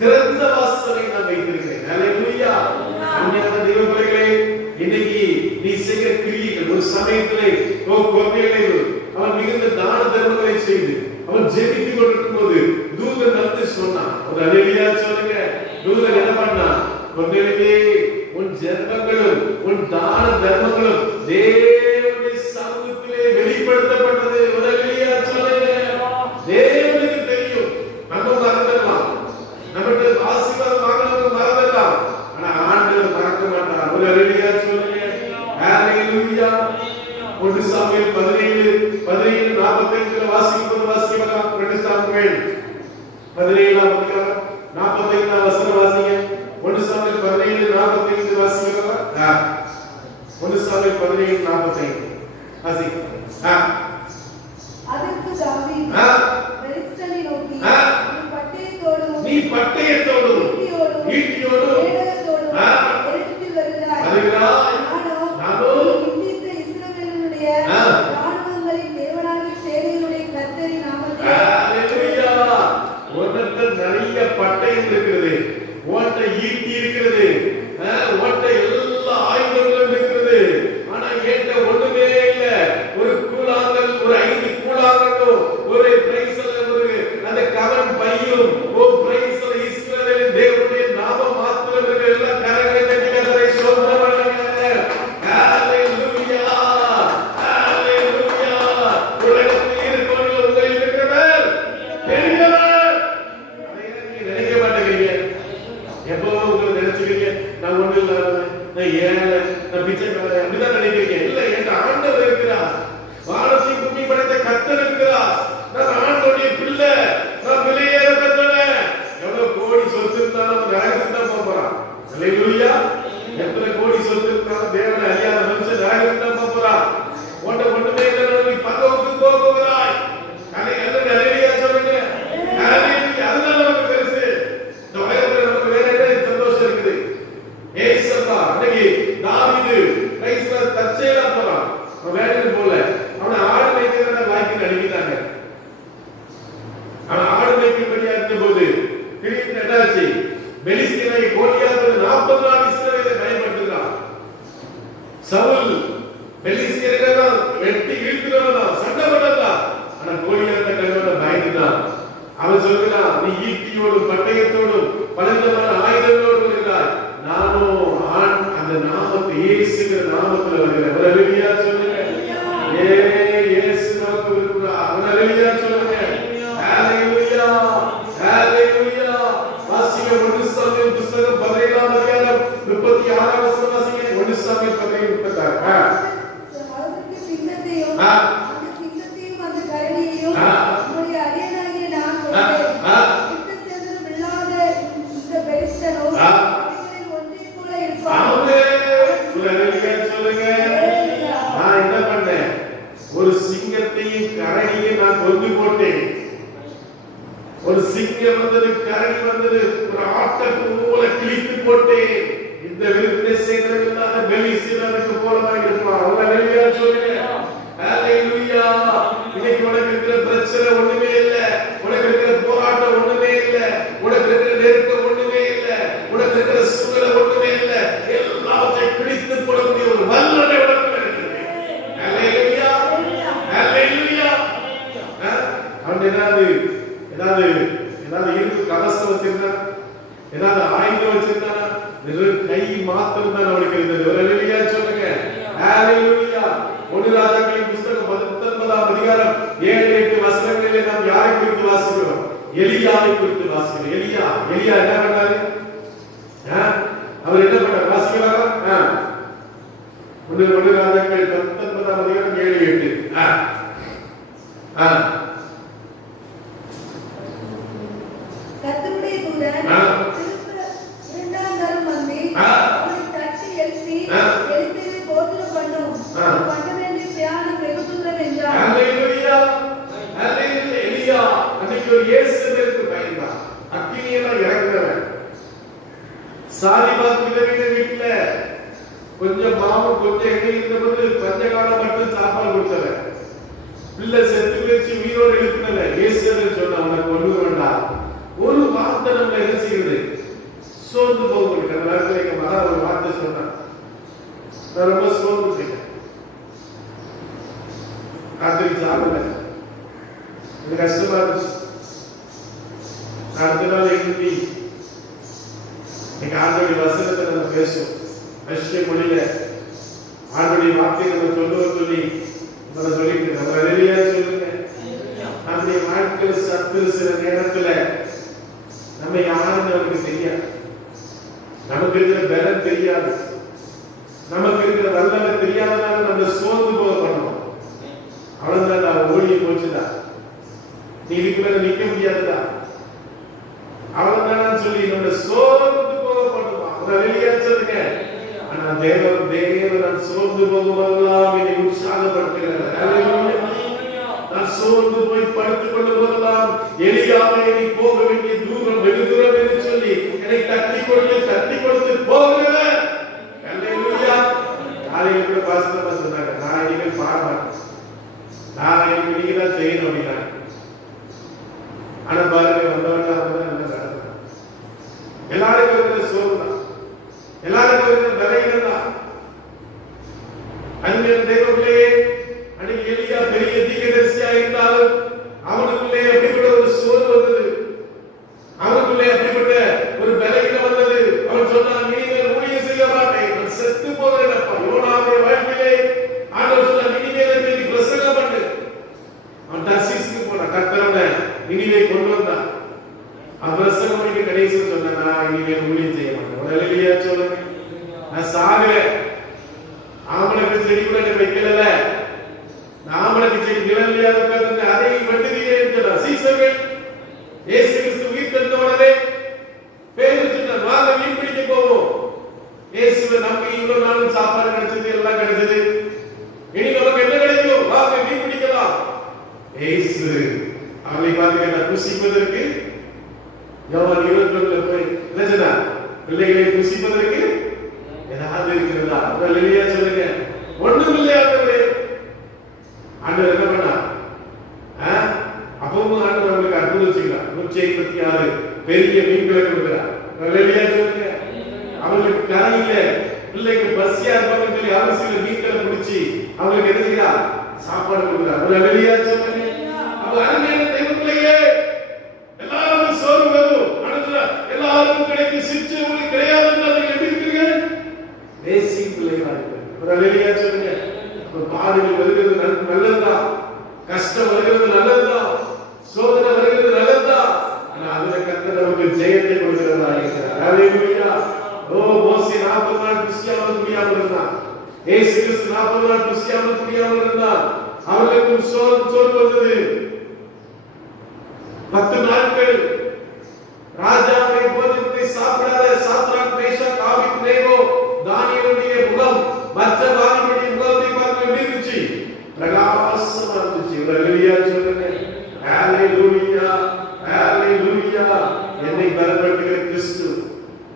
திறந்த வாசலை நான் வைத்திருக்கிறேன். அல்லேலூயா. அன்பான தெய்வ பிள்ளைகளே, இன்னைக்கு நீ செய்கிற கிரியைகள் ஒரு சமயத்திலே அவன் மிகுந்த தான தர்மங்களை செய்து அவன் ஜெபித்துக் கொண்டிருக்கும் போது தூதன் வந்து சொன்னான். ஒரு அல்லேலூயா சொல்லுங்க. தூதன் என்ன பண்ணான், கொர்நேலியே, உன் ஜெபங்களும் உன் தான தர்மங்களும் தேவனுடைய சமூகத்திலே வெளிப்படுத்தப்பட்டது. ஒரு அல்லேலூயா சொல்லுங்க. தேவனுக்கு தெரியும், நம்ம மறந்துடலாம், நம்மகிட்ட ஆசீர்வாதம் வாங்கினவங்க மறந்துடலாம், ஆனா ஆண்டவர் மறக்க மாட்டார். ஒரு அல்லேலூயா சொல்லுங்க. அல்லேலூயா. 1 சாமுவேல் 17:45 வாசிக்கும்போது வாசிக்கலாம். 2 சாமுவேல் 17:45 வசனம் வாசிங்க. 1 சாமுவேல் 17:45 வாசிக்கலாம். 1 சாமுவேல் 17:45 வாசிங்க. அதற்கு தாவீது பெலிஸ்தனை நோக்கி, நீ பட்டயத்தோடும் ஈட்டியோடும் என்னிடத்தில் வருகிறாய். நானோ இந்தித்த இஸ்ரவேலினுடைய ராணுவங்களின் தேவனாகிய சேனைகளுடைய கர்த்தரின் நாமத்தை. அல்லேலூயா. உனக்கு நிறைய பட்டயம் இருக்கிறது, உன்கிட்ட ஈட்டி இருக்கிறது, நான் ஒண்ணு இல்லாதவன், நான் ஏழை, நான் பிச்சைக்காரன் அப்படிதான் நினைக்கிறீங்க. இல்ல, என் ஆண்டவர் இருக்கிறார். வானத்தை பூமி படைத்த கர்த்தர் இருக்கிறார். நான் ஆண்டவருடைய பிள்ளை, நான் விலையேறப்பட்டவன். எவ்வளவு கோடி சொத்து இருந்தாலும் நரகத்துக்கு தான் போறான். அல்லேலூயா. எத்தனை கோடி சொத்து இருந்தாலும் தேவனை அறியாத மனுஷன் நரகத்துக்கு தான் போறான். ஒன்றுமே இல்லை, பரலோகத்துக்கு போகிறாய். அல்லேலூயா சொல்லுங்க. அல்லேலூயா. அதுதான் நமக்கு பெருசு. இந்த உலகத்துல நமக்கு வேற என்ன சந்தோஷம் இருக்குது? ஏசப்பா அன்னைக்கு தாவீது ரைஸ்ல தற்செயலா போறான். அவன் வேலைக்கு போல, அவனை ஆடு மேய்க்கிறத வாய்க்கு அடிக்கிறாங்க. அவன் ஆடு மேய்க்கும்படியா இருந்தபோது திடீர்னு என்னாச்சு? பெலிஸ்தீனை கோலியாத் 40 நாள் இஸ்ரவேலை பயன்படுத்துகிறான். சவுல் பெலிஸ்தீனை வெட்டி வீழ்த்துறவன், சண்டை போடுறான். ஆனா கோலியாத்தை கண்டோட பயந்துட்டான். அவன் சொல்கிறான், நீ ஈட்டியோடும் பட்டயத்தோடும் பலவிதமான ஆயுதங்களோடு வருகிறாய், நானும் அந்த நாமத்தை இயேசுங்கிற நாமத்துல வருகிறேன். அல்லேலூயா சொல்லுங்க. இயேசு நமக்கு இருக்கிறார். அல்லேலூயா சொல்லுங்க. அல்லேலூயா. அல்லேலூயா. வாசிங்க 1 சாமுவேல் புத்தகம் 17ஆம் அதிகாரம் 36ஆம் வசனம் வாசிங்க. 1 சாமுவேல் 17:36. அவருக்கு சிங்கத்தையும் அந்த சிங்கத்தையும் அந்த கரடியையும் உம்முடைய அடியானாகிய நான் கொண்டேன். விட்டு செல்லும் இல்லாத இந்த பெலிஸ்தனோ அவைகளில் ஒன்றை போல இருப்பான். அல்லேலூயா சொல்லுங்க. நான் என்ன பண்ணேன்? ஒரு சிங்கத்தையும் கரடியையும் நான் கொண்டு போட்டேன். ஒரு சிங்கம் வந்தது, கரடி வந்தது, ஒரு ஆட்டை போல கிழித்து போட்டேன். இந்த விருத்தை செய்தவர்களான பெலிஸ்தீனருக்கு போலதான் இருப்பான். அல்லேலூயா சொல்லுங்க. அல்லேலூயா. இன்னைக்கு உனக்கு இருக்கிற பிரச்சனை ஒண்ணுமே இல்ல, உனக்கு இருக்கிற போராட்டம் ஒண்ணுமே இல்ல, உனக்கு இருக்கிற நெருக்கம் ஒண்ணுமே இல்ல, உனக்கு இருக்கிற சூழலை ஒண்ணுமே இல்ல. எல்லாவற்றையும் கிழித்து போடக்கூடிய ஒரு வல்லமை உனக்கு இருக்குது. அல்லேலூயா. அல்லேலூயா. அவன் ஏதாவது இருக்கு கவசம் வச்சிருந்தா, ஏதாவது ஆயுதம் வச்சிருந்தா, கை மாத்திரம் தான் அவனுக்கு இருந்தது. அல்லேலூயா சொல்லுங்க. அல்லேலூயா. 1 ராஜாக்களின் புத்தகம் 19ஆம் அதிகாரம் 7-8 வசனங்களிலே நாம் யாரை குறித்து வாசிக்கிறோம்? எலியாவை குறித்து வாசிக்கிறோம். எலியா என்ன பண்ணாரு? அவர் என்ன பண்ணார்? வாசிக்கலாமா? 1 ராஜாக்கள் 19ஆம் அதிகாரம் 7-8. கர்த்தருடைய தூதன் இரண்டாம் தரம் வந்து அவனை தட்டி எழுப்பி எழுப்பி போதனம் பண்ணும், பண்ண வேண்டிய பிரயாணம் வெகு தூரம் என்றார். அல்லேலூயா. அல்லேலூயா. எலியா அன்னைக்கு ஒரு இயேசுவுக்கு பயந்தான். அக்கினியெல்லாம் இறங்குறவன். சாரிபாத் வீட்டுல கொஞ்சம் மாவு கொஞ்சம் எண்ணெய் இருந்தபோது பஞ்சகாலம் மட்டும் சாப்பாடு கொடுத்தவன். பிள்ளை செத்து வச்சு உயிரோடு எழுப்பினவன். இயேசுன்னு சொன்ன அவனை கொண்டு வேண்டாம். ஒரு வார்த்தை நம்ம என்ன செய்யுது? சோர்ந்து போகுது. அந்த நேரத்தில் எங்க மகா ஒரு வார்த்தை சொன்னான், நான் ரொம்ப சோர்ந்து போயிட்டேன், ராத்திரி சாப்பிடல, எனக்கு கஷ்டமா இருந்துச்சு. அடுத்த நாள் எழுப்பி எங்க ஆண்டோடைய வசனத்தை நம்ம பேசுவோம். அஷ்ட மொழியில ஆண்டோடைய வார்த்தையை நம்ம சொல்லுவோம் சொல்லி நம்ம சொல்லிட்டு நம்ம வெளியா சொல்லுங்க. நம்முடைய வாழ்க்கையில சத்து சில நேரத்துல நம்ம யாருன்னு நமக்கு தெரியாது, நமக்கு இருக்கிற பலம் தெரியாது, நமக்கு இருக்கிற வல்லமை தெரியாதனால நம்ம சோர்ந்து போக பண்ணுவோம். அவ்வளவுதான், நான் ஓடிய போச்சுதா, நீ இதுக்கு மேல நிக்க முடியாதுதா, அவ்வளவுதான் சொல்லி நம்ம சோர்ந்து போக பண்ணுவோம். அதை வெளியா சொல்லுங்க. ஆனா தேவன் சோர்ந்து போகும்போதெல்லாம் என்னை உற்சாகப்படுத்துகிறார். நான் சோர்ந்து போய் படுத்துக் கொண்டு போகலாம், எலியாவே நீ போக வேண்டிய தூரம் வெகு தூரம் என்று சொல்லி என்னை தட்டி கொடுத்து போகிறவர். அல்லேலூயா. காலையில கூட பாஸ்டர் சொன்னாங்க, நான் இனிமேல் பாட மாட்டேன், நான் இனிமேல் நீங்க தான் செய்யணும் அப்படின்னா. ஆனா பாருங்க, வந்தவங்க எல்லாருக்கும் இருக்கிற சோர்வு தான், எல்லாருக்கும் இருக்கிற பலவீனம் தான். அன்பின் தேவர்களே, அன்னைக்கு எலியா பெரிய தீர்க்கதரிசியா இருந்தாலும் அவனுக்குள்ளே அப்படிப்பட்ட ஒரு சோர்வு வந்தது, அவனுக்குள்ளே அப்படிப்பட்ட ஒரு பலவீனம் வந்தது. அவன் சொன்னான், இனிமேல் ஊழியம் செய்ய மாட்டேன், நான் செத்து போகிறேன். யோனாவுடைய வாழ்க்கையிலே ஆண்டவர் சொன்னார், இனிமேல் நீ பிரசங்கம் பண்ணு, நான் சாகல. ஆம்பளை செடி கூட என்ன வைக்கல. ஆம்பளை செடி நிழலியாக உட்கார்ந்து அதை வெட்டுகிறேன் என்றார். சீசர்கள் இயேசு கிறிஸ்து உயிர் தந்த உடனே பேதுரு சொன்னார், வாங்க மீன் பிடிக்க போவோம். இயேசுவை நம்பி இவ்வளவு நாளும் சாப்பாடு கிடைச்சது, எல்லாம் கிடைச்சது. இனி நமக்கு என்ன கிடைக்கும்? வாங்க மீன் பிடிக்கலாம். இயேசு அவளை பார்த்து புசிப்பதற்கு யோவான் 21 போய் என்ன சொன்னார்? பிள்ளைகளை புசிப்பதற்கு ஏதாவது இருக்கிறதா? அல்லேலூயா சொல்லுங்க. ஒண்ணும் இல்லை ஆண்டவரே. ஆண்டவர் என்ன பண்ணார்? அப்பவும் ஆண்டவர் அவங்களுக்கு அற்புதம் செய்யலாம். 156 பெரிய மீன்களை கொடுக்கிறார். அல்லேலூயா சொல்லுங்க. அவங்களுக்கு கரையில பிள்ளைக்கு பசியா இருப்பாங்கன்னு சொல்லி அரசியல மீன்களை பிடிச்சி அவங்களுக்கு என்ன செய்யலாம்? சாப்பாடு கொடுக்கிறார். அல்லேலூயா சொல்லுங்க. அப்ப அருமையான தெய்வ பிள்ளையே, எல்லாரும் சோறு வரும், எல்லாருக்கும் கிடைக்கும், சிரிச்சு உங்களுக்கு கிடையாதுன்னு அதை எப்படி இருக்கிறீர்கள்? தேசிய பிள்ளைகளா இருக்கு. அல்லேலூயா சொல்லுங்க. பாடுகள் வருகிறது நல்லதுதான், கஷ்டம் வருகிறது நல்லதுதான், சோதனை வருகிறது நல்லதுதான். ஆனா அதுல கர்த்தர் நமக்கு ஜெயத்தை கொடுக்கிறதா இருக்கிறார். அல்லேலூயா. ஓ மோசே 40 நாள் புசியாமல் குடியாமல் இருந்தான். இயேசு கிறிஸ்து 40 நாள் புசியாமல் குடியாமல் இருந்தான். அவர்களுக்கு சோறு வந்தது. 10 நாட்கள் ராஜாவுடைய போஜனத்தை சாப்பிடாத சாத்ராக், மேஷாக், ஆபேத்நேகோ, தானியேலுடைய முகம் மற்ற வாலிபருடைய முகத்தை பார்க்க எப்படி இருந்துச்சு? பிரகாசமா இருந்துச்சு. அல்லேலூயா சொல்லுங்க. ஹalleluya, ஹalleluya. என்னை பலப்படுத்துகிற கிறிஸ்து,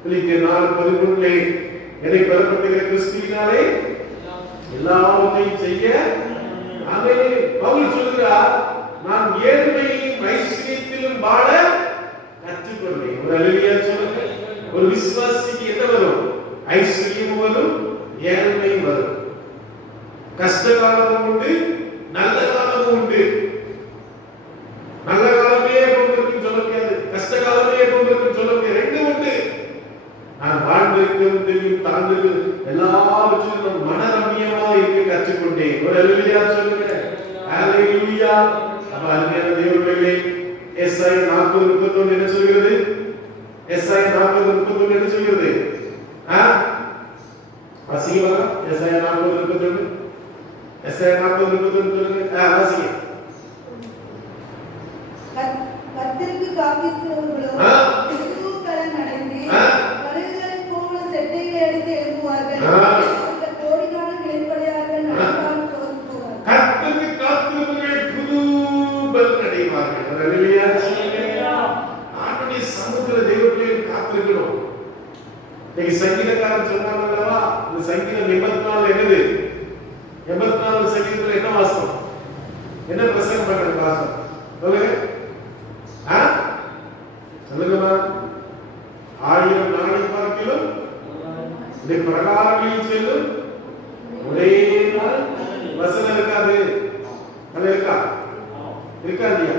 பிலிப்பியர் 4:13 என்னை பலப்படுத்துகிற கிறிஸ்துவினாலே எல்லாவற்றையும் செய்ய. ஆமென். பவுல் சொல்கிறார், நான் ஏழ்மையிலும் ஐஸ்வரியத்திலும் வாழ கற்றுக்கொண்டேன். அல்லேலூயா சொல்லுங்க. ஒரு விசுவாசிக்கு என்ன வரும்? ஐஸ்வரியம் வரும், ஏழ்மை வரும். கஷ்ட காலமும் உண்டு, நல்ல காலமும் உண்டு. நல்ல காலமே கொண்டிருக்கும் சொல்ல முடியாது, கஷ்ட காலமே கொண்டிருக்கும் சொல்ல முடியாது. ரெண்டும் உண்டு. நான் வாழ்ந்திருக்கும் தெரியும், தாழ்ந்திருக்கும் எல்லாவற்றிலும் நான் மனரம்யமா இருக்க கற்றுக்கொண்டேன். ஒரு அல்லேலூயா சொல்லுங்க. அல்லேலூயா. அப்ப அருமையான தேவர்களே, எஸ்ஐயா 40:31 என்ன சொல்கிறது? எஸ்ஐயா 40:31 என்ன சொல்கிறது? வாசிங்க. எஸ்ஐயா 40:31. எஸ்ஐயா 40:31 சொல்லுங்க. வாசிங்க. கர்த்தருக்கு காத்திருக்கிறவர்களோ கலன் அடைந்து கழுகுகளைப் போல செட்டைகளை அடித்து எழும்புவார்கள். அவர்கள் கோடிக்காலம் வெளிப்படையார்கள், நடந்தாலும் சோர்ந்து போவார்கள். கர்த்தருக்கு காத்திருக்கிறவர்கள் புது பலன் அடைவார்கள். அல்லேலூயா. ஆண்டவருடைய சமூகத்துல தெய்வப்பிள்ளைகள் காத்திருக்கணும். நீங்க சங்கீதக்காரன் சொன்னாங்க அல்லவா? இந்த சங்கீதம் 84 என்னது? 84 சங்கீதத்துல என்ன வாசம்? என்ன பிரசங்கம் பண்ற வாசம்? சொல்லுங்க. சொல்லுங்கம்மா. 1000 நாளை பார்க்கிலும் இந்த பிரகாரங்களில் செல்லும் ஒரே நாள் வசனம் இருக்காது. அது இருக்கா? இருக்கா இல்லையா?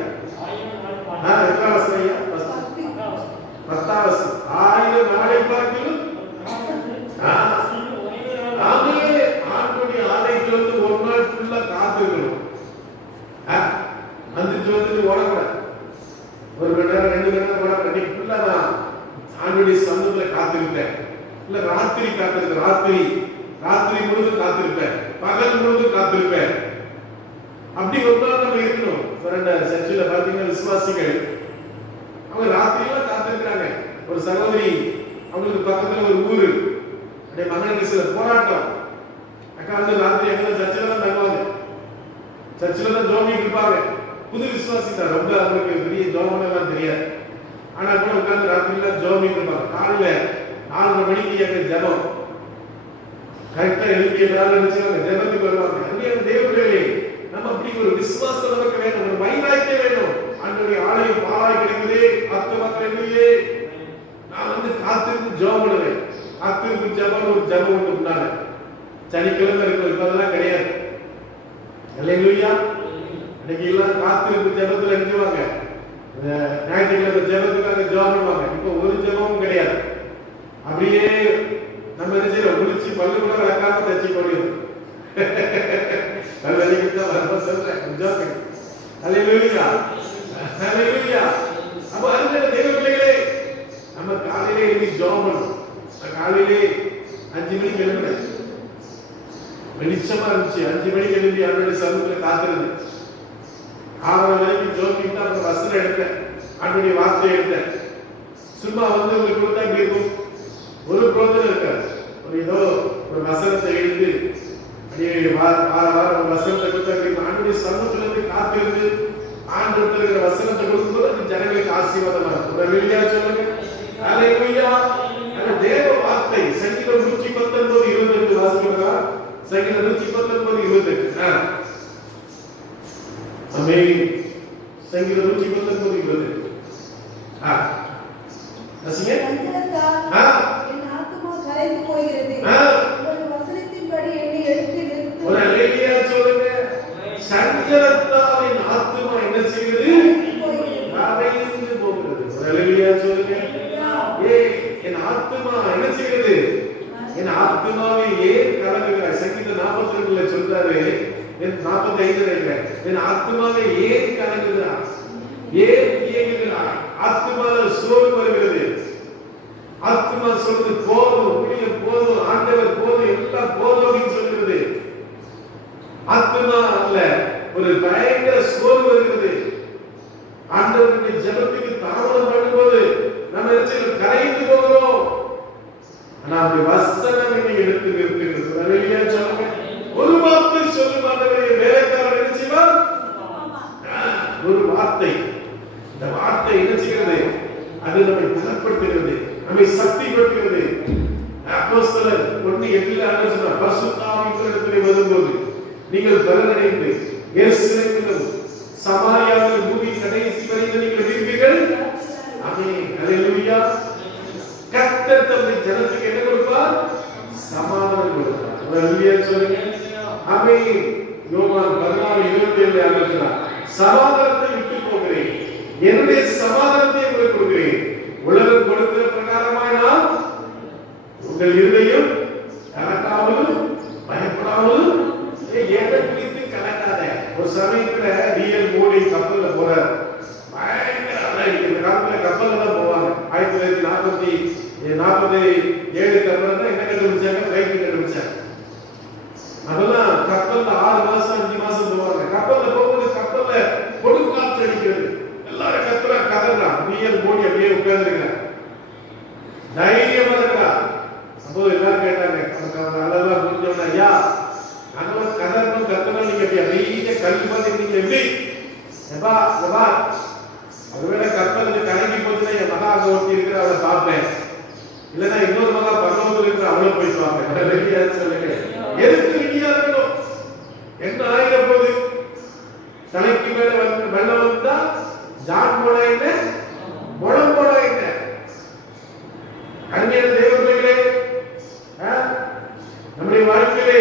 இருக்கா வசனம் ஐயா? 10 வசனம். 1000 நாளை பார்க்கிலும் ஆண்டுடைய ஆலயத்திலிருந்து ஒரு நாள் ஃபுல்லா காத்திருக்கணும். வந்துட்டு வந்துட்டு ஓடக்கூடாது. ஒரு மணி நேரம் 2 மணி நேரம் ஓட கட்டி ஃபுல்லா நான் ஆண்டுடைய சமூகத்துல காத்திருப்பேன். இல்ல ராத்திரி காத்திருப்பேன். ராத்திரி முழுதும் காத்திருப்பேன், பகல் முழுதும் காத்திருப்பேன். அப்படி ஒரு நாள் நம்ம இருக்கணும். சர்ச்சில் பாத்தீங்கன்னா விசுவாசிகள் அவங்க ராத்திரியெல்லாம் காத்திருக்கிறாங்க. ஒரு சகோதரி, அவங்களுக்கு பக்கத்துல ஒரு ஊரு, அப்படியே மகனுக்கு சில போராட்டம். அக்கா வந்து ராத்திரி எங்க சர்ச்சில் தான் தங்குவாங்க, சர்ச்சில் தான் ஜோமிட்டு இருப்பாங்க. புது விசுவாசி தான், ரொம்ப அவங்களுக்கு பெரிய ஜோமெல்லாம் தெரியாது. ஆனா கூட உட்கார்ந்து ராத்திரிலாம் ஜோமிட்டு இருப்பாங்க. காலையில 4 மணிக்கு எங்க ஜபம் கரெக்டா எழுப்பி எல்லாரும் நினைச்சாங்க ஜபத்துக்கு வருவாங்க. அங்கே தேவர்களே, நம்ம அப்படி ஒரு விசுவாசம் நமக்கு வேணும், ஒரு வைராக்கியம் வேணும். ஆண்டவருடைய ஆலயம் பாலாய் கிடைக்குதே, அத்தமக்கலையே நான் வந்து காத்திருந்து ஜெபம் பண்ணுவேன். காத்திருந்து ஜெபம் ஒரு ஜெபம் ஒன்று உண்டான சனிக்கிழமை இருக்கும். இப்ப அதெல்லாம் கிடையாது. அல்லேலூயா. இன்னைக்கு எல்லாம் காத்திருந்து ஜெபத்துல எழுந்துவாங்க. ஞாயிற்றுக்கிழமை ஜெபத்துக்காக ஜெபம் பண்ணுவாங்க. இப்போ ஒரு ஜெபமும் கிடையாது. அப்படியே நம்ம என்ன செய்யறோம்? குளிச்சு பல்லு கூட விளக்காம தச்சு போடுவோம். அப்ப அருமையான தேவ பிள்ளைகளே, நம்ம காலையிலே எழுதி ஜெபம் பண்ணணும். காலையிலே 5 மணிக்கு எழுந்தேன். வெளிச்சமா இருந்துச்சு. 5 மணிக்கு எழுந்தி அவருடைய சமூகத்துல காத்திருந்தேன். 6 மணிக்கு ஜோபிட்டு அந்த வசனம் எடுத்தேன். அவருடைய வார்த்தையை எடுத்தேன். சும்மா வந்து உங்களுக்கு கொடுத்தா இப்படி இருக்கும், ஒரு பிரோஜனம் இருக்காது. ஒரு ஏதோ ஒரு வசனத்தை எழுதி அப்படியே வாரம் வசனத்தை கொடுத்தா அவருடைய சமூகத்துல இருந்து காத்திருந்து ஆண்டவர்கிட்ட இருக்கிற வசனத்தை கொடுக்கும்போது அது ஜனங்களுக்கு ஆசீர்வாதமா இருக்கும். ஒரு வெளியா சொல்லுங்க. ஹல்லேலூயா. அந்த தேவ வார்த்தை சங்கீதம் 119:28 வாசிக்கிறா. சங்கீதம் 119:28. ஆமென். சங்கீதம் 119:28. அசிங்க. என் ஆத்துமா கரைந்து போகிறது. ஒரு வசனத்தின்படி என்னை எடுத்து நிறுத்து. ஒரு ஹல்லேலூயா சொல்லுங்க. சங்கீதத்தால் என் ஆத்துமா என்ன செய்கிறது? கரைந்து போகிறது. ஒரு ஹல்லேலூயா சொல்லுங்க. என் ஆத்துமா என்ன செய்கிறது? என் ஆத்துமாவை ஏன் கலங்குகிறாய்? சங்கீதம் 42ல சொல்றாரு. 45ல என் ஆத்துமாவை ஏன் கலங்குகிறாய்? ஏன் இயங்குகிறாய்? ஆத்துமால சோர்வு வருகிறது. ஆத்துமா சொல்றது போதும், ஊழியம் போதும், ஆண்டவர் போதும், எல்லாம் போதும் அப்படின்னு சொல்கிறது. ஆத்துமா அல்ல, ஒரு பயங்கர சோர்வு வருகிறது. ஆண்டவருடைய ஜெபத்துக்கு தாமதம் பண்ணும்போது நம்ம கரைந்து போகிறோம். ஆனா அந்த வசனம் என்னை எடுத்து நிறுத்துகிறது. ஹல்லேலூயா சொல்லுங்க. ஒரு வார்த்தை சொல்லும் ஆண்டவரே, வேலைக்காரன் என்ன செய்வார்? ஒரு வார்த்தை. இந்த வார்த்தை என்ன செய்கிறது? அது நம்மை பலப்படுத்துகிறது, நம்மை சக்திப்படுத்துகிறது. அப்போஸ்தலர் 1:8 சொன்னார், பரிசுத்த ஆவியினிடத்திலே வரும்போது நீங்கள் பலனடைந்து எருசலேமிலும் சமாரியாவிலும் பூமியின் கடைசி வரைக்கும் நீங்கள் இருப்பீர்கள். ஆமென். ஹல்லேலூயா. கர்த்தர் தம்முடைய ஜனத்துக்கு என்ன கொடுப்பார்? சமாதானம் கொடுப்பார். ஹல்லேலூயா சொல்லுங்க. ஆமென். யோவான் 16:27 சொல்றார், சமாதானத்தை விட்டு போகிறேன், என்னுடைய சமாதானத்தை உங்களுக்கு கொடுக்கிறேன். உலகம் கொடுக்கிற பிரகாரமாய் நான் உங்கள் இருதயம் கலக்காமலும் பயப்படாமலும் எதை குறித்து கலக்காத. ஒரு சமயத்துல ரியல் மோடி கப்பல்ல போறார். பயங்கர இந்த காலத்துல கப்பல்ல தான் போவாங்க. 1947 அப்புறம் தான் என்ன கண்டுபிடிச்சாங்க? ஃபிளைட் கண்டுபிடிச்சாங்க. அதெல்லாம் கப்பல்ல 6 மாசம் 5 மாசம் போவாங்க. கப்பல்ல போகும்போது கப்பல்ல கொடுங்காற்று அடிக்கிறது. எல்லாரும் கத்துற கதறான். ரியல் மோடி அப்படியே உட்கார்ந்துருக்கிறார், தைரியமா இருக்கிறார். அப்போ எல்லாரும் கேட்டாங்க, அதெல்லாம் புரிஞ்சவன, ஐயா நாங்களும் கதறணும் கத்தணும், நீங்க அப்படியே கல்வி மாதிரி நீங்க எப்படி எப்பா எப்பா ஒருவேளை கப்பல் கலங்கி போச்சுன்னா என் மகா அங்க ஒட்டி இருக்கிற அவளை பார்ப்பேன், இல்லைன்னா இன்னொரு மகா பரலோகத்தில் இருக்கிற அவளை போயிட்டு வாங்க. ரெடியா சொல்லுங்க. எதுக்கு ரெடியா இருக்கணும்? என்ன ஆகிற போது? தலைக்கு மேல வெள்ளம் வந்தா ஜான் போட என்ன, முழம் போட என்ன? அருமையான தேவ பிள்ளைகளே, நம்முடைய வாழ்க்கையிலே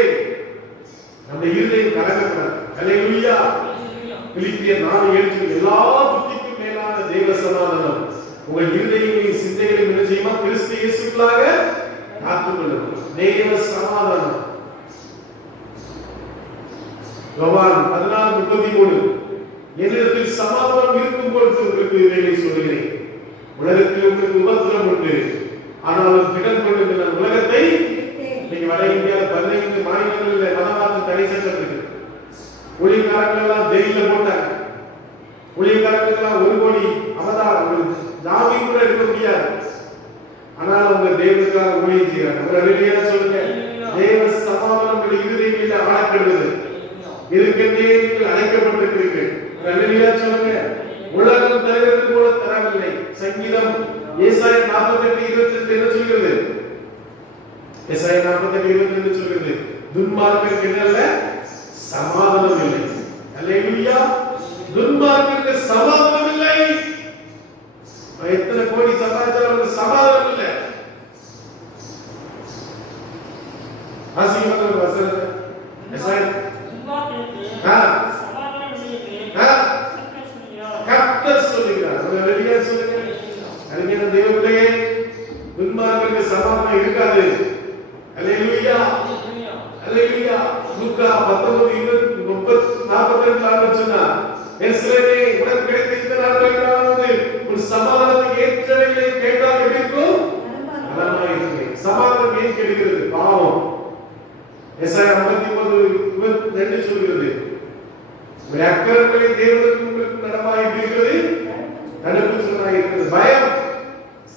நம்முடைய இருதயம் கலங்கக்கூடாது. ஹல்லேலூயா. பிலிப்பியர் 4:7 எல்லா புத்திக்கும் மேலான தேவ சமாதானம் உங்கள் இருதயங்களையும் சிந்தைகளையும் என்ன செய்யுமா? கிறிஸ்து இயேசுக்குள்ளாக காத்துக்கொள்ளும் தேவ சமாதானம். யோவான் 14:33 என்னிடத்தில் சமாதானம் இருக்கும் பொழுது உங்களுக்கு இதை சொல்கிறேன், உலகத்தில் உங்களுக்கு உபத்திரம் உண்டு, ஆனாலும் திடன் கொள்ளுங்கள், நான் உலகத்தை. நீங்க வட இந்தியாவில் 15 மாநிலங்களில் மதமாற்ற தடை சட்டம் இருக்கு. ஊழியக்காரர்கள் எல்லாம் ஜெயில போட்டாங்க. ஊழியக்காரர்கள் எல்லாம் 1 கோடி அவதாரம் ஜாமீன் கூட எடுக்க முடியாது. ஆனால் அவங்க தேவனுக்காக ஊழியம் செய்யறாங்க. ஒரு ஹல்லேலூயா சொல்லுங்க. தேவ சமாதானம் உங்கள் இருதயங்களில் ஆளப்படுகிறது. இதுக்கென்றே நீங்கள் அழைக்கப்பட்டிருக்கிறீர்கள். ஹல்லேலூயா சொல்லுங்க. உலகம் தருகிறது போல தரவில்லை. சங்கீதம் ஏசாயா 48:22 என்ன சொல்கிறது? ஏசாயா 48:22 சொல்கிறது, துன்மார்க்கருக்கு என்னல்ல சமாதானம் இல்லை. ஹல்லேலூயா. துன்மார்க்கருக்கு சமாதானம் இல்லை. எத்தனை கோடி சமாச்சாரம் சமாதானம் இல்லை. ஆசீர்வாத வசனம் ஏசாயா கர்த்தர் சொல்லுகிறார். ஹல்லேலூயா சொல்லுங்க. அருமையான தேவனே, துன்மார்க்கருக்கு சமாதானம் இருக்காது. ஹல்லேலூயா. ஹல்லேலூயா. லூக்கா 19:42 சொன்னா, எருசலேமே உனக்கு கிடைத்த இந்த நாட்களிலாவது ஒரு சமாதானத்தை ஏற்றவைகளை கேட்டால் எப்படி இருக்கும்? நலமாய் இருக்கும். சமாதானம் ஏன் கிடைக்கிறது? பாவ எசாயா 59:22 சொல்கிறது, அக்கிரமங்களை தேவனுக்கு உங்களுக்கு நடமாய் இருக்கிறது, தடுப்பு சுவராய் இருக்கிறது. பயம்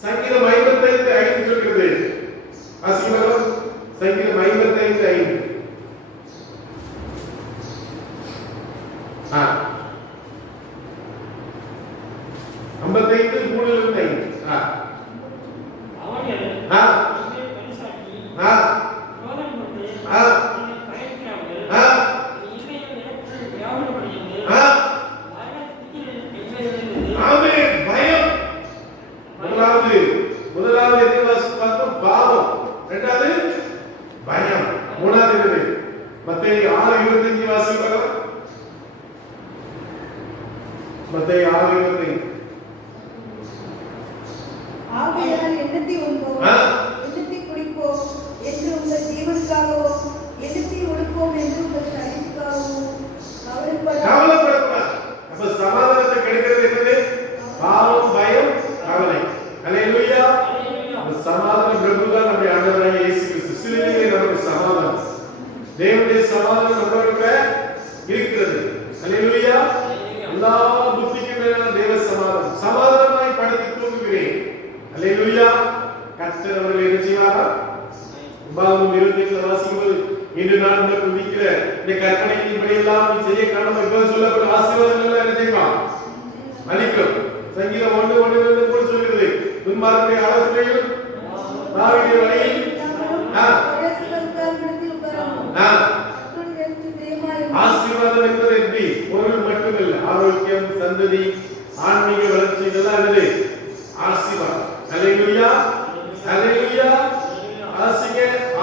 சங்கீதம் 55:5 சொல்கிறது. வாசிக்கிறோம். சங்கீதம் 55:5. 55:3-5. முதலாவது எதை வாசித்தோம்? பாவம். இரண்டாவது பயம். மூணாவது மத்தேயு 6:25 வாசிக்கலாம். மத்தேயு 6:25. ஆகையால் எண்ணத்தை உண்போம், எண்ணத்தை குடிப்போம் என்று உங்கள் ஜீவனுக்காகவோ, எண்ணத்தை உடுப்போம் என்று உங்கள் சரீரத்துக்காகவோ கவலைப்படக்கூடாது. அப்ப சமாதானத்தை கெடுக்கிறது என்னது? பாவம், பயம், கவலை. அல்லேலூயா. சமாதான பிரபுதான் நம்முடைய ஆண்டவராகிய இயேசு கிறிஸ்து. சிலுவையிலே நமக்கு சமாதானம், தேவனுடைய சமாதானம் நம்மளோட இருக்கிறது. அல்லேலூயா. எல்லா புத்திக்கும் மேலான தேவ சமாதானம். சமாதானமாய் படுத்து தூங்குகிறேன். அல்லேலூயா. கர்த்தர் அவர்களை என்ன செய்வாரா? உபாகமம் 28 வாசிக்கும்போது, இன்று நான் உங்களுக்கு விதிக்கிற இந்த கற்பனையின்படி எல்லாம் நீ செய்ய காணும் இப்போது சொல்லப்பட்ட ஆசீர்வாதங்கள் என்ன செய்வான்? அளிக்கும். சங்கீதம் 1:1 கூட சொல்கிறது, துன்மார்க்கனுடைய ஆலோசனையில் தாவீதுடைய வழியில் ஆசீர்வாதம் என்பது எப்படி? பொருள் மட்டுமல்ல, ஆரோக்கியம், சந்ததி, ஆன்மீக வளர்ச்சி, இதெல்லாம் என்னது? ஆசீர்வாதம். அல்லேலூயா. அல்லேலூயா. ஆசிங்க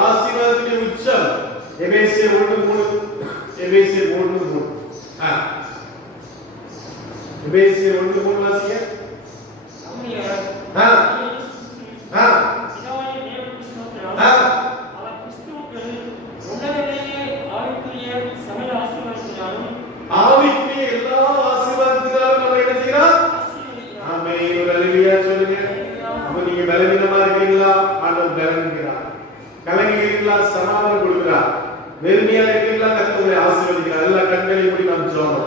ஆசீர்வாதத்தின் உச்சம். எபேசியர் 1:3. எபேசியர் 1:3. எபேசியர் 1:3 வாசிங்க. ஆவிக்குரிய எல்லா ஆசீர்வாதத்தினாலும் நம்ம என்ன செய்யலாம்? ஆமென். அல்லேலூயா சொல்லுங்க. அப்ப நீங்க பலவீனமா இருக்கீங்களா? ஆண்டவர் பலன்கிறார். கலங்கி இருக்கீங்களா? சமாதானம் கொடுக்கிறார். வெறுமையா இருக்கீங்களா? கர்த்தர் உங்களை ஆசீர்வதிக்கிறார். எல்லா கண்களையும் மூடி நாம் ஜெபம்